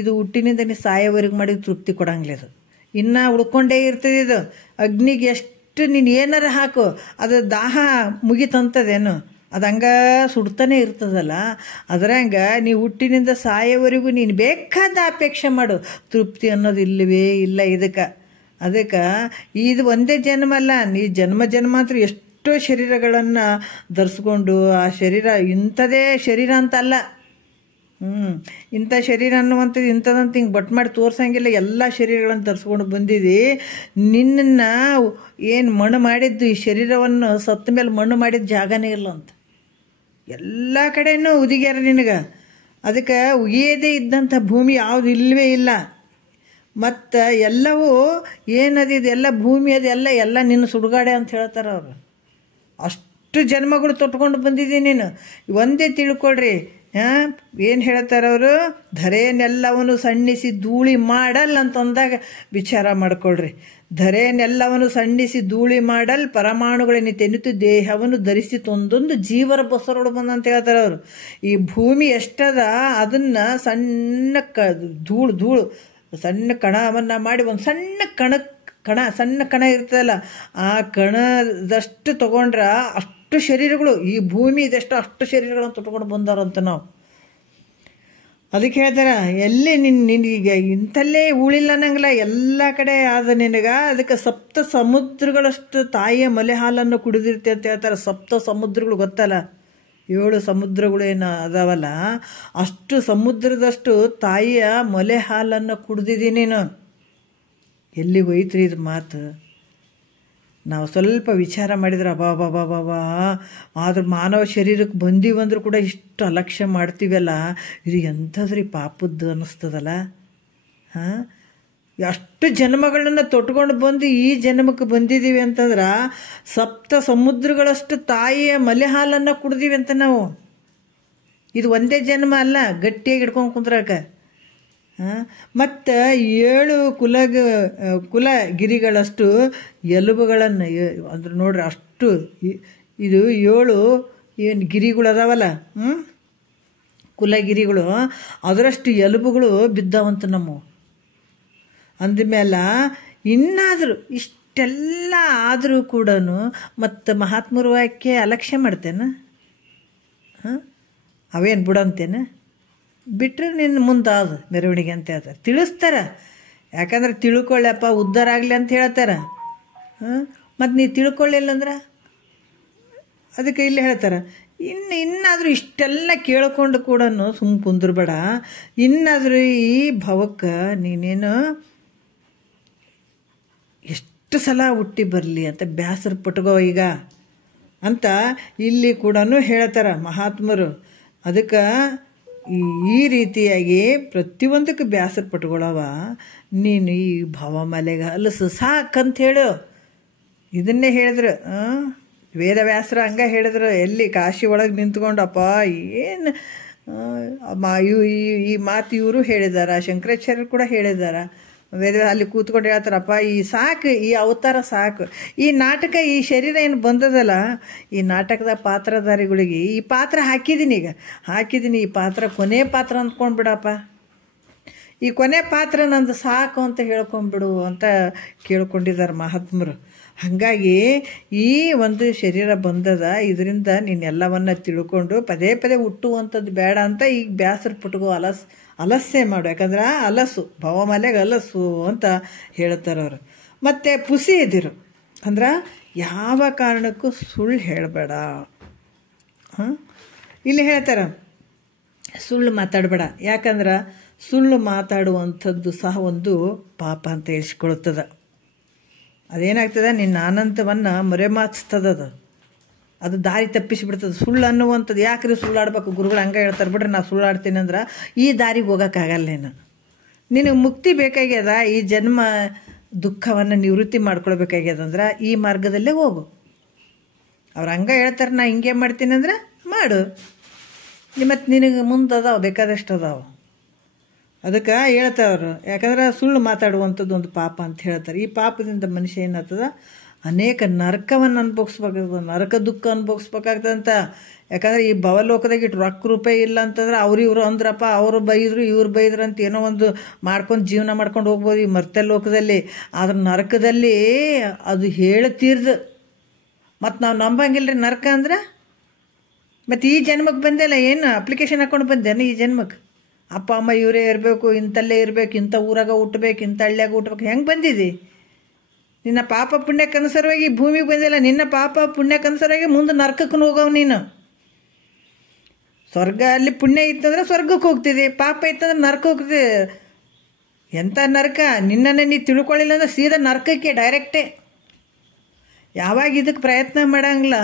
ಇದು ಹುಟ್ಟಿನಿಂದ ನೀ ಸಾಯೋವರೆಗೆ ಮಾಡಿ ತೃಪ್ತಿ ಕೊಡಂಗಿಲ್ಲ. ಇದು ಇನ್ನೂ ಉಳ್ಕೊಂಡೇ ಇರ್ತದೆ. ಇದು ಅಗ್ನಿಗೆ ಎಷ್ಟು ನೀನು ಏನಾರ ಹಾಕು, ಅದು ದಾಹ ಮುಗಿತಂತದೇನು, ಅದು ಹಂಗೆ ಸುಡ್ತಾನೆ ಇರ್ತದಲ್ಲ. ಅದರಂಗೆ ನೀವು ಹುಟ್ಟಿನಿಂದ ಸಾಯೋವರೆಗೂ ನೀನು ಬೇಕಾದ ಅಪೇಕ್ಷೆ ಮಾಡು, ತೃಪ್ತಿ ಅನ್ನೋದು ಇಲ್ಲವೇ ಇಲ್ಲ ಇದಕ್ಕೆ. ಅದಕ್ಕೆ ಇದು ಒಂದೇ ಜನ್ಮ ಅಲ್ಲ, ನೀ ಜನ್ಮಾಂತರ ಎಷ್ಟೋ ಶರೀರಗಳನ್ನು ಧರಿಸ್ಕೊಂಡು ಆ ಶರೀರ ಇಂಥದೇ ಶರೀರ ಅಂತಲ್ಲ. ಇಂಥ ಶರೀರ ಅನ್ನುವಂಥದ್ದು ಇಂಥದಂತ ಹಿಂಗೆ ಬಟ್ ಮಾಡಿ ತೋರ್ಸಂಗಿಲ್ಲ. ಎಲ್ಲ ಶರೀರಗಳನ್ನು ಧರಿಸ್ಕೊಂಡು ಬಂದಿದ್ದು. ನಿನ್ನನ್ನು ಏನು ಮಣ್ಣು ಮಾಡಿದ್ದು, ಈ ಶರೀರವನ್ನು ಸತ್ತ ಮೇಲೆ ಮಣ್ಣು ಮಾಡಿದ ಜಾಗನೇ ಇಲ್ಲ ಅಂತ ಎಲ್ಲ ಕಡೆಯೂ ಉದಿಗ್ಯಾರ ನಿನಗೆ. ಅದಕ್ಕೆ ಉಗಿಯದೇ ಇದ್ದಂಥ ಭೂಮಿ ಯಾವುದು ಇಲ್ಲವೇ ಇಲ್ಲ. ಮತ್ತು ಎಲ್ಲವೂ ಏನದಿದೆ, ಎಲ್ಲ ಭೂಮಿ ಅದೆಲ್ಲ ನಿನ್ನ ಸುಡುಗಾಡೆ ಅಂತ ಹೇಳ್ತಾರೆ ಅವರು. ಅಷ್ಟು ಜನ್ಮಗಳು ತೊಟ್ಕೊಂಡು ಬಂದಿದ್ದೀನಿ ನೀನು. ಒಂದೇ ತಿಳ್ಕೊಳ್ರಿ, ಏನು ಹೇಳ್ತಾರೆ ಅವರು? ಧರೆಯನ್ನೆಲ್ಲವನ್ನು ಸಣ್ಣಿಸಿ ಧೂಳಿ ಮಾಡಲ್ ಅಂತಂದಾಗ ವಿಚಾರ ಮಾಡ್ಕೊಳ್ರಿ. ಧರೆಯನ್ನೆಲ್ಲವನ್ನು ಸಣ್ಣಿಸಿ ಧೂಳಿ ಮಾಡಲ್ ಪರಮಾಣುಗಳನ್ನ ತೆನಿತು ದೇಹವನ್ನು ಧರಿಸಿ ತೊಂದೊಂದು ಜೀವರ ಬಸರೋಡು ಬಂದಂತ ಹೇಳ್ತಾರೆ ಅವರು. ಈ ಭೂಮಿ ಎಷ್ಟದ ಅದನ್ನು ಸಣ್ಣ ಧೂಳು ಸಣ್ಣ ಕಣವನ್ನು ಮಾಡಿ ಒಂದು ಸಣ್ಣ ಕಣ ಇರ್ತದಲ್ಲ, ಆ ಕಣದಷ್ಟು ತಗೊಂಡ್ರ ಅಷ್ಟು ಶರೀರಗಳು, ಈ ಭೂಮಿ ಇದೆಷ್ಟು ಅಷ್ಟು ಶರೀರಗಳನ್ನು ತೊಟ್ಕೊಂಡು ಬಂದಾರಂತ ನಾವು. ಅದಕ್ಕೆ ಹೇಳ್ತಾರ, ಎಲ್ಲಿ ನಿನಗ ಇಂಥಲ್ಲೇ ಉಳಿಲ್ಲ ಅನ್ನಂಗಿಲ್ಲ, ಎಲ್ಲ ಕಡೆ ಆದ ನಿನಗ. ಅದಕ್ಕೆ ಸಪ್ತ ಸಮುದ್ರಗಳಷ್ಟು ತಾಯಿಯ ಮಲೆ ಹಾಲನ್ನು ಕುಡಿದಿರ್ತೆ ಅಂತ ಹೇಳ್ತಾರೆ. ಸಪ್ತ ಸಮುದ್ರಗಳು ಗೊತ್ತಲ್ಲ, 7 ಸಮುದ್ರಗಳು ಏನು ಅದಾವಲ್ಲ, ಅಷ್ಟು ಸಮುದ್ರದಷ್ಟು ತಾಯಿಯ ಮೊಲೆ ಹಾಲನ್ನು ಕುಡ್ದಿದ್ದೀನಿ ನೀನು. ಎಲ್ಲಿಗೆ ಹೋಯ್ತ್ರಿ ಇದು ಮಾತು? ನಾವು ಸ್ವಲ್ಪ ವಿಚಾರ ಮಾಡಿದ್ರೆ ಅಬಾಬಾಬಾಬಾ, ಆದ್ರೆ ಮಾನವ ಶರೀರಕ್ಕೆ ಬಂದೀವಂದ್ರೂ ಕೂಡ ಇಷ್ಟು ಅಲಕ್ಷ್ಯ ಮಾಡ್ತೀವಲ್ಲ, ಇದು ಎಂಥದ್ರಿ ಪಾಪದ್ದು ಅನ್ನಿಸ್ತದಲ್ಲ. ಅಷ್ಟು ಜನ್ಮಗಳನ್ನ ತೊಟ್ಕೊಂಡು ಬಂದು ಈ ಜನ್ಮಕ್ಕೆ ಬಂದಿದ್ದೀವಿ ಅಂತಂದ್ರೆ ಸಪ್ತ ಸಮುದ್ರಗಳಷ್ಟು ತಾಯಿಯ ಮಲೆ ಹಾಲನ್ನು ಕುಡ್ದೀವಿ ಅಂತ ನಾವು. ಇದು ಒಂದೇ ಜನ್ಮ ಅಲ್ಲ, ಗಟ್ಟಿಯಾಗಿ ಹಿಡ್ಕೊಂಡು ಕುಂದ್ರಾಕ. ಮತ್ತು 7 ಕುಲಗಿರಿಗಳಷ್ಟು ಎಲುಬುಗಳನ್ನು ಅಂದ್ರೆ ನೋಡ್ರಿ, ಅಷ್ಟು ಇದು 7 ಏನು ಗಿರಿಗಳು ಅದಾವಲ್ಲ, ಕುಲಗಿರಿಗಳು, ಅದರಷ್ಟು ಎಲುಬುಗಳು ಬಿದ್ದಾವಂತ ನಮ್ಮ. ಅಂದಮೇಲೆ ಇನ್ನಾದರೂ ಇಷ್ಟೆಲ್ಲ ಆದರೂ ಕೂಡ ಮತ್ತು ಮಹಾತ್ಮರ ವಾಕ್ಯ ಅಲಕ್ಷ್ಯ ಮಾಡ್ತೇನೆ? ಅವೇನು ಬಿಡಂತೇನೆ? ಬಿಟ್ಟರೆ ನಿನ್ನ ಮುಂದಾದ ಮೆರವಣಿಗೆ ಅಂತ ಹೇಳ್ತಾರೆ, ತಿಳಿಸ್ತಾರೆ. ಯಾಕಂದ್ರೆ ತಿಳ್ಕೊಳ್ಳಪ್ಪ ಉದ್ಧಾರ ಆಗಲಿ ಅಂತ ಹೇಳ್ತಾರೆ. ಮತ್ತು ನೀ ತಿಳ್ಕೊಳ್ಳಿಲ್ಲ ಅಂದ್ರೆ ಅದಕ್ಕೆ ಇಲ್ಲಿ ಹೇಳ್ತಾರೆ, ಇನ್ನಾದರೂ ಇಷ್ಟೆಲ್ಲ ಕೇಳ್ಕೊಂಡು ಕೂಡ ಸುಮ್ಮ ಕುಂದ್ರಬೇಡ. ಇನ್ನಾದರೂ ಈ ಭವಕ್ಕೆ ನೀನೇನು ಎಷ್ಟು ಸಲ ಹುಟ್ಟಿ ಬರಲಿ ಅಂತ ಬೇಸರ ಪಟ್ಕೋ ಈಗ ಅಂತ ಇಲ್ಲಿ ಕೂಡ ಹೇಳ್ತಾರೆ ಮಹಾತ್ಮರು. ಅದಕ್ಕೆ ಈ ರೀತಿಯಾಗಿ ಪ್ರತಿಯೊಂದಕ್ಕೆ ಬೇಸರ ಪಟ್ಕೊಳ್ಳವ ನೀನು ಈ ಭವಮಲೆಗೆ ಅಲಸು ಸಾಕಂತ ಹೇಳು. ಇದನ್ನೇ ಹೇಳಿದ್ರು ವೇದವ್ಯಾಸರ, ಹಂಗೆ ಹೇಳಿದ್ರು. ಎಲ್ಲಿ ಕಾಶಿ ಒಳಗೆ ನಿಂತ್ಕೊಂಡಪ್ಪ ಏನು ಈ ಮಾತು ಇವರು ಹೇಳಿದಾರ, ಶಂಕರಾಚಾರ್ಯರು ಕೂಡ ಹೇಳಿದಾರ. ಅಲ್ಲಿ ಕೂತ್ಕೊಂಡು ಹೇಳ್ತಾರಪ್ಪ, ಈ ಸಾಕು, ಈ ಅವತಾರ ಸಾಕು, ಈ ನಾಟಕ, ಈ ಶರೀರ ಏನು ಬಂದದಲ್ಲ, ಈ ನಾಟಕದ ಪಾತ್ರಧಾರಿಗಳಿಗೆ ಈ ಪಾತ್ರ ಹಾಕಿದ್ದೀನಿ, ಈ ಪಾತ್ರ ಕೊನೆ ಪಾತ್ರ ಅಂದ್ಕೊಂಡ್ಬಿಡಪ್ಪ, ಈ ಕೊನೆ ಪಾತ್ರ ನಂದು ಸಾಕು ಅಂತ ಹೇಳ್ಕೊಂಡ್ಬಿಡು ಅಂತ ಕೇಳ್ಕೊಂಡಿದ್ದಾರೆ ಮಹಾತ್ಮರು. ಹಾಗಾಗಿ ಈ ಒಂದು ಶರೀರ ಬಂದದ, ಇದರಿಂದ ನೀನೆಲ್ಲವನ್ನ ತಿಳ್ಕೊಂಡು ಪದೇ ಪದೇ ಹುಟ್ಟುವಂಥದ್ದು ಬೇಡ ಅಂತ ಈಗ ಬೇಸರ ಪಟ್ಕೋ, ಅಲಸ್ಸೆ ಮಾಡು. ಯಾಕಂದ್ರೆ ಅಲಸು, ಭವಮಲೆಗೆ ಅಲಸು ಅಂತ ಹೇಳ್ತಾರವ್ರು. ಮತ್ತು ಪುಸಿ ಎದಿರು ಅಂದ್ರೆ ಯಾವ ಕಾರಣಕ್ಕೂ ಸುಳ್ಳು ಹೇಳಬೇಡ. ಇಲ್ಲಿ ಹೇಳ್ತಾರೆ ಸುಳ್ಳು ಮಾತಾಡಬೇಡ. ಯಾಕಂದ್ರೆ ಸುಳ್ಳು ಮಾತಾಡುವಂಥದ್ದು ಸಹ ಒಂದು ಪಾಪ ಅಂತ ಹೇಳಿಸ್ಕೊಳ್ತದೆ. ಅದೇನಾಗ್ತದೆ, ನಿನ್ನ ಆನಂದವನ್ನು ಮರೆಮಾಚಿಸ್ತದದು, ಅದು ದಾರಿ ತಪ್ಪಿಸಿಬಿಡ್ತದೆ. ಸುಳ್ಳು ಅನ್ನುವಂಥದ್ದು ಯಾಕ್ರಿ ಸುಳ್ಳಾಡ್ಬೇಕು? ಗುರುಗಳು ಹಂಗೆ ಹೇಳ್ತಾರೆ, ಬಿಡ್ರಿ ನಾ ಸುಳ್ಳಾಡ್ತೀನಿ ಅಂದ್ರೆ ಈ ದಾರಿಗೆ ಹೋಗೋಕ್ಕಾಗಲ್ಲ. ನಿನಗೆ ಮುಕ್ತಿ ಬೇಕಾಗ್ಯದ, ಈ ಜನ್ಮ ದುಃಖವನ್ನು ನಿವೃತ್ತಿ ಮಾಡ್ಕೊಳ್ಬೇಕಾಗ್ಯದಂದ್ರೆ ಈ ಮಾರ್ಗದಲ್ಲೇ ಹೋಗು. ಅವ್ರು ಹಂಗೆ ಹೇಳ್ತಾರೆ, ನಾ ಹಿಂಗೆ ಮಾಡ್ತೀನಿ ಅಂದ್ರೆ ಮಾಡು. ಮತ್ತು ನಿನಗೆ ಮುಂದೆ ಅದಾವ, ಬೇಕಾದಷ್ಟು ಅದಾವ. ಅದಕ್ಕೆ ಹೇಳ್ತಾವ್ರು. ಯಾಕಂದ್ರೆ ಸುಳ್ಳು ಮಾತಾಡುವಂಥದ್ದು ಒಂದು ಪಾಪ ಅಂತ ಹೇಳ್ತಾರೆ. ಈ ಪಾಪದಿಂದ ಮನುಷ್ಯ ಏನಾಗ್ತದ, ಅನೇಕ ನರಕವನ್ನು ಅನುಭವಿಸ್ಬೇಕಾಗ್ತದೆ, ನರಕ ದುಃಖ ಅನುಭವಿಸ್ಬೇಕಾಗ್ತದಂತ. ಯಾಕಂದ್ರೆ ಈ ಭವಲೋಕದಾಗ ಇಟ್ಟು ರೊಕ್ಕ ರೂಪಾಯಿ ಇಲ್ಲ ಅಂತಂದ್ರೆ ಇವರು ಅಂದ್ರಪ್ಪ, ಅವರು ಬೈದ್ರು ಇವ್ರು ಬೈದ್ರು ಅಂತ ಏನೋ ಒಂದು ಮಾಡ್ಕೊಂಡು ಜೀವನ ಮಾಡ್ಕೊಂಡು ಹೋಗ್ಬೋದು ಈ ಮರ್ತ್ಯ ಲೋಕದಲ್ಲಿ. ಆದ್ರೆ ನರಕದಲ್ಲಿ ಅದು ಹೇಳ್ತೀರ್ದು. ಮತ್ತು ನಾವು ನಂಬಂಗಿಲ್ಲ ರೀ ನರಕ ಅಂದ್ರೆ. ಮತ್ತು ಈ ಜನ್ಮಕ್ಕೆ ಬಂದೆಲ್ಲ ಏನು ಅಪ್ಲಿಕೇಶನ್ ಹಾಕ್ಕೊಂಡು ಬಂದೇನೆ ಈ ಜನ್ಮಕ್ಕೆ? ಅಪ್ಪ ಅಮ್ಮ ಇವರೇ ಇರಬೇಕು, ಇಂಥಲ್ಲೇ ಇರಬೇಕು, ಇಂಥ ಊರಾಗ ಹುಟ್ಟಬೇಕು, ಇಂಥ ಹಳ್ಳಿಯಾಗ ಹುಟ್ಟಬೇಕು, ಹೆಂಗೆ ಬಂದಿದ್ದಿ? ನಿನ್ನ ಪಾಪ ಪುಣ್ಯಕ್ಕನುಸಾರವಾಗಿ ಭೂಮಿಗೆ ಬಂದಿಲ್ಲ. ನಿನ್ನ ಪಾಪ ಪುಣ್ಯಕ್ಕನುಸಾರವಾಗಿ ಮುಂದೆ ನರಕಕ್ಕೂ ಹೋಗವು ನೀನು. ಸ್ವರ್ಗ ಅಲ್ಲಿ ಪುಣ್ಯ ಇತ್ತಂದ್ರೆ ಸ್ವರ್ಗಕ್ಕೆ ಹೋಗ್ತಿದ್ದೆ, ಪಾಪ ಇತ್ತಂದ್ರೆ ನರಕ ಹೋಗ್ತಿದ್ದೆ. ಎಂಥ ನರಕ? ನಿನ್ನನ್ನು ನೀ ತಿಳ್ಕೊಳ್ಳಿಲ್ಲ ಅಂದ್ರೆ ಸೀದಾ ನರಕಕ್ಕೆ ಡೈರೆಕ್ಟೇ. ಯಾವಾಗ ಇದಕ್ಕೆ ಪ್ರಯತ್ನ ಮಾಡಂಗಿಲ್ಲ,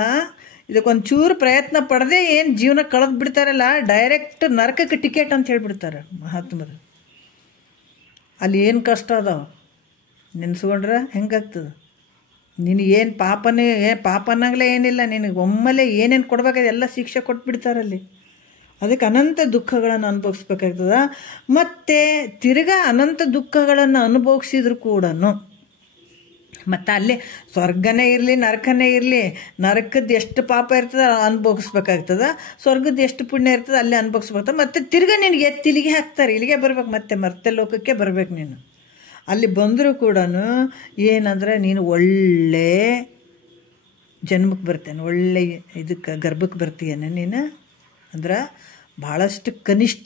ಇದಕ್ಕೊಂದು ಚೂರು ಪ್ರಯತ್ನ ಪಡೆದೇ ಏನು ಜೀವನ ಕಳೆದು ಬಿಡ್ತಾರಲ್ಲ, ಡೈರೆಕ್ಟ್ ನರಕಕ್ಕೆ ಟಿಕೆಟ್ ಅಂತ ಹೇಳಿಬಿಡ್ತಾರೆ ಮಹಾತ್ಮರು. ಅಲ್ಲಿ ಏನು ಕಷ್ಟ ಅದಾವ ನೆನೆಸ್ಕೊಂಡ್ರೆ ಹೆಂಗಾಗ್ತದೆ? ನಿನಗೇನು ಪಾಪ ಅನ್ನಂಗಲೇ ಏನಿಲ್ಲ, ನಿನಗೆ ಒಮ್ಮೆಲೆ ಏನೇನು ಕೊಡ್ಬೇಕಾದ್ರೆ ಎಲ್ಲ ಶಿಕ್ಷೆ ಕೊಟ್ಬಿಡ್ತಾರಲ್ಲಿ. ಅದಕ್ಕೆ ಅನಂತ ದುಃಖಗಳನ್ನು ಅನುಭವಿಸ್ಬೇಕಾಗ್ತದ. ಮತ್ತು ತಿರ್ಗಾ ಅನಂತ ದುಃಖಗಳನ್ನು ಅನುಭವಿಸಿದ್ರು ಕೂಡ ಮತ್ತು ಅಲ್ಲೇ ಸ್ವರ್ಗನೇ ಇರಲಿ ನರಕನೇ ಇರಲಿ, ನರಕದ್ದು ಎಷ್ಟು ಪಾಪ ಇರ್ತದೆ ಅನುಭವಿಸ್ಬೇಕಾಗ್ತದೆ, ಸ್ವರ್ಗದ್ದು ಎಷ್ಟು ಪುಣ್ಯ ಇರ್ತದೆ ಅಲ್ಲೇ ಅನುಭವಿಸ್ಬೇಕಾಗ್ತದೆ. ಮತ್ತು ತಿರ್ಗಾ ನಿನಗೆ ಎತ್ತಿ ಇಲ್ಲಿಗೆ ಹಾಕ್ತಾರೆ, ಇಲ್ಲಿಗೆ ಬರ್ಬೇಕು, ಮತ್ತೆ ಮರ್ತೆ ಲೋಕಕ್ಕೆ ಬರ್ಬೇಕು. ನೀನು ಅಲ್ಲಿ ಬಂದರೂ ಕೂಡ ಏನಂದ್ರೆ ನೀನು ಒಳ್ಳೆ ಜನ್ಮಕ್ಕೆ ಬರ್ತೇನೆ, ಒಳ್ಳೆ ಇದಕ್ಕೆ ಗರ್ಭಕ್ಕೆ ಬರ್ತೀಯೇನೆ ನೀನು, ಅಂದ್ರೆ ಭಾಳಷ್ಟು ಕನಿಷ್ಠ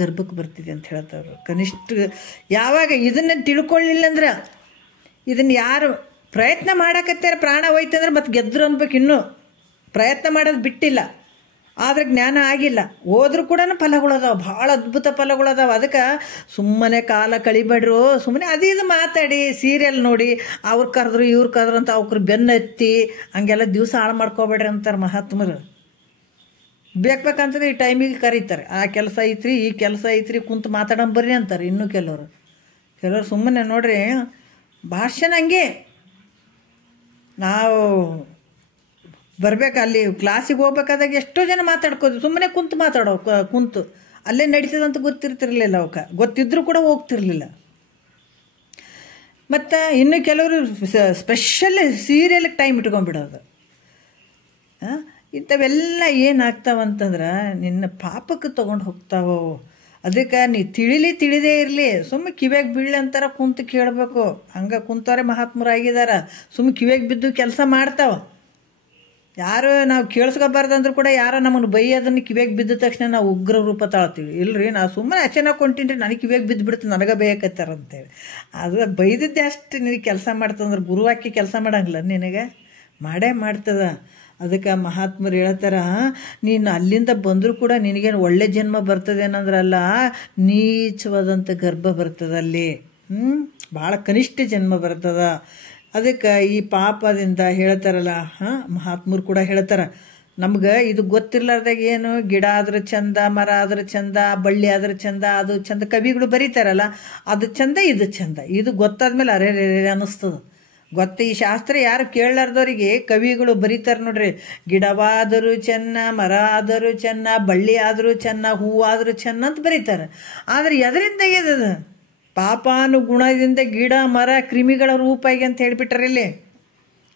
ಗರ್ಭಕ್ಕೆ ಬರ್ತಿದೆ ಅಂತ ಹೇಳ್ತಾವ್ರು. ಕನಿಷ್ಠ ಯಾವಾಗ ಇದನ್ನು ತಿಳ್ಕೊಳ್ಳಿಲ್ಲ ಅಂದ್ರೆ, ಇದನ್ನು ಯಾರು ಪ್ರಯತ್ನ ಮಾಡಕತ್ತಾರ ಪ್ರಾಣ ಹೋಯ್ತಂದ್ರೆ ಮತ್ತೆ ಗೆದ್ರು ಅನ್ಬೇಕು. ಇನ್ನೂ ಪ್ರಯತ್ನ ಮಾಡೋದು ಬಿಟ್ಟಿಲ್ಲ, ಆದರೆ ಜ್ಞಾನ ಆಗಿಲ್ಲ. ಹೋದ್ರೂ ಕೂಡ ಫಲಗಳದಾವೆ, ಭಾಳ ಅದ್ಭುತ ಫಲಗಳದಾವೆ. ಅದಕ್ಕೆ ಸುಮ್ಮನೆ ಕಾಲ ಕಳಿಬೇಡ್ರು, ಸುಮ್ಮನೆ ಅದು ಇದು ಮಾತಾಡಿ ಸೀರಿಯಲ್ ನೋಡಿ ಅವ್ರು ಕರೆದ್ರು ಇವ್ರು ಕರೆದ್ರು ಅಂತ ಅವ್ರ ಬೆನ್ನತ್ತಿ ಹಂಗೆಲ್ಲ ದಿವಸ ಹಾಳು ಮಾಡ್ಕೋಬೇಡ್ರಿ ಅಂತಾರೆ ಮಹಾತ್ಮರು. ಬೇಕಂತಂದ್ರೆ ಈ ಟೈಮಿಗೆ ಕರೀತಾರೆ, ಆ ಕೆಲಸ ಐತ್ರಿ ಈ ಕೆಲಸ ಐತ್ರಿ ಕುಂತು ಮಾತಾಡೋಣ ಅಂತಾರೆ. ಇನ್ನೂ ಕೆಲವರು ಸುಮ್ಮನೆ ನೋಡ್ರಿ ಭಾಷಣ ಹಂಗೆ. ನಾವು ಬರ್ಬೇಕು ಅಲ್ಲಿ ಕ್ಲಾಸಿಗೆ ಹೋಗ್ಬೇಕಾದಾಗ ಎಷ್ಟೋ ಜನ ಮಾತಾಡ್ಕೋದು, ಸುಮ್ಮನೆ ಕುಂತು ಕುಂತು ಅಲ್ಲೇ ನಡೀತದಂತ ಗೊತ್ತಿರ್ತಿರ್ಲಿಲ್ಲ, ಅವಕ್ಕೆ ಗೊತ್ತಿದ್ರೂ ಕೂಡ ಹೋಗ್ತಿರ್ಲಿಲ್ಲ. ಮತ್ತು ಇನ್ನು ಕೆಲವರು ಸ್ಪೆಷಲ್ ಸೀರಿಯಲ್ಗೆ ಟೈಮ್ ಇಟ್ಕೊಂಡ್ಬಿಡೋದು. ಇಂಥವೆಲ್ಲ ಏನಾಗ್ತಾವಂತಂದ್ರೆ ನಿನ್ನ ಪಾಪಕ್ಕೆ ತೊಗೊಂಡು ಹೋಗ್ತಾವೋ. ಅದಕ್ಕೆ ನೀ ತಿಳಿದೇ ಇರಲಿ, ಸುಮ್ಮನೆ ಕಿವ್ಯಾಗ ಬೀಳಿ ಅಂತಾರ ಕುಂತು ಕೇಳಬೇಕು. ಹಂಗೆ ಕುಂತವ್ರೆ ಮಹಾತ್ಮರಾಗಿದ್ದಾರೆ, ಸುಮ್ಮನೆ ಕಿವ್ಯಾಗ ಬಿದ್ದು ಕೆಲಸ ಮಾಡ್ತಾವ. ಯಾರು ನಾವು ಕೇಳಿಸ್ಕೋಬಾರ್ದಂದ್ರೂ ಕೂಡ ಯಾರೋ ನಮ್ಮನ್ನು ಬೈಯೋದನ್ನು ಕಿವ್ಯಾಗ ಬಿದ್ದ ತಕ್ಷಣ ನಾವು ಉಗ್ರ ರೂಪ ತಾಳ್ತೀವಿ. ಇಲ್ಲರಿ ನಾವು ಸುಮ್ಮನೆ ಅಚಾನಕ್ ಕೊಂಟಿನ್ರಿ ನನಗೆ ಕಿವ್ಯಾಗ ಬಿದ್ದು ಬಿಡ್ತು ನನಗೆ ಬೇಯಕತ್ತಾರಂತೇಳಿ. ಅದು ಬೈದಿದ್ದೆ ಅಷ್ಟು ನಿನಗೆ ಕೆಲಸ ಮಾಡ್ತಂದ್ರೆ ಗುರುವಾಕಿ ಕೆಲಸ ಮಾಡಂಗಿಲ್ಲ, ನಿನಗೆ ಮಾಡೇ ಮಾಡ್ತದ. ಅದಕ್ಕೆ ಮಹಾತ್ಮರು ಹೇಳ್ತಾರ, ನೀನು ಅಲ್ಲಿಂದ ಬಂದರೂ ಕೂಡ ನಿನಗೇನು ಒಳ್ಳೆ ಜನ್ಮ ಬರ್ತದೇನಂದ್ರಲ್ಲ, ನೀಚವಾದಂಥ ಗರ್ಭ ಬರ್ತದಲ್ಲಿ, ಭಾಳ ಕನಿಷ್ಠ ಜನ್ಮ ಬರ್ತದ. ಅದಕ್ಕೆ ಈ ಪಾಪದಿಂದ ಹೇಳ್ತಾರಲ್ಲ, ಮಹಾತ್ಮರು ಕೂಡ ಹೇಳ್ತಾರೆ, ನಮ್ಗೆ ಇದು ಗೊತ್ತಿರ್ಲಾರ್ದಾಗ ಏನು ಗಿಡ ಆದ್ರೆ ಚಂದ, ಮರ ಆದ್ರೆ ಚಂದ, ಬಳ್ಳಿ ಆದ್ರೆ ಚಂದ, ಅದು ಚಂದ, ಕವಿಗಳು ಬರೀತಾರಲ್ಲ ಅದು ಚಂದ ಇದು ಚಂದ. ಇದು ಗೊತ್ತಾದ್ಮೇಲೆ ಅರೆ ಅನ್ನಿಸ್ತದ. ಈ ಶಾಸ್ತ್ರ ಯಾರು ಕೇಳಲಾರ್ದವ್ರಿಗೆ ಕವಿಗಳು ಬರೀತಾರೆ ನೋಡ್ರಿ, ಗಿಡವಾದರೂ ಚೆನ್ನ, ಮರ ಆದರೂ ಚೆನ್ನ, ಬಳ್ಳಿ ಆದರೂ ಚೆನ್ನ, ಹೂವಾದರೂ ಚೆನ್ನ ಅಂತ ಬರೀತಾರೆ. ಆದರೆ ಎದರಿಂದ ಆಗ್ಯದ? ಪಾಪಾನುಗುಣದಿಂದ ಗಿಡ ಮರ ಕ್ರಿಮಿಗಳ ರೂಪಾಗಿ ಅಂತ ಹೇಳಿಬಿಟ್ರೆ ಇಲ್ಲಿ.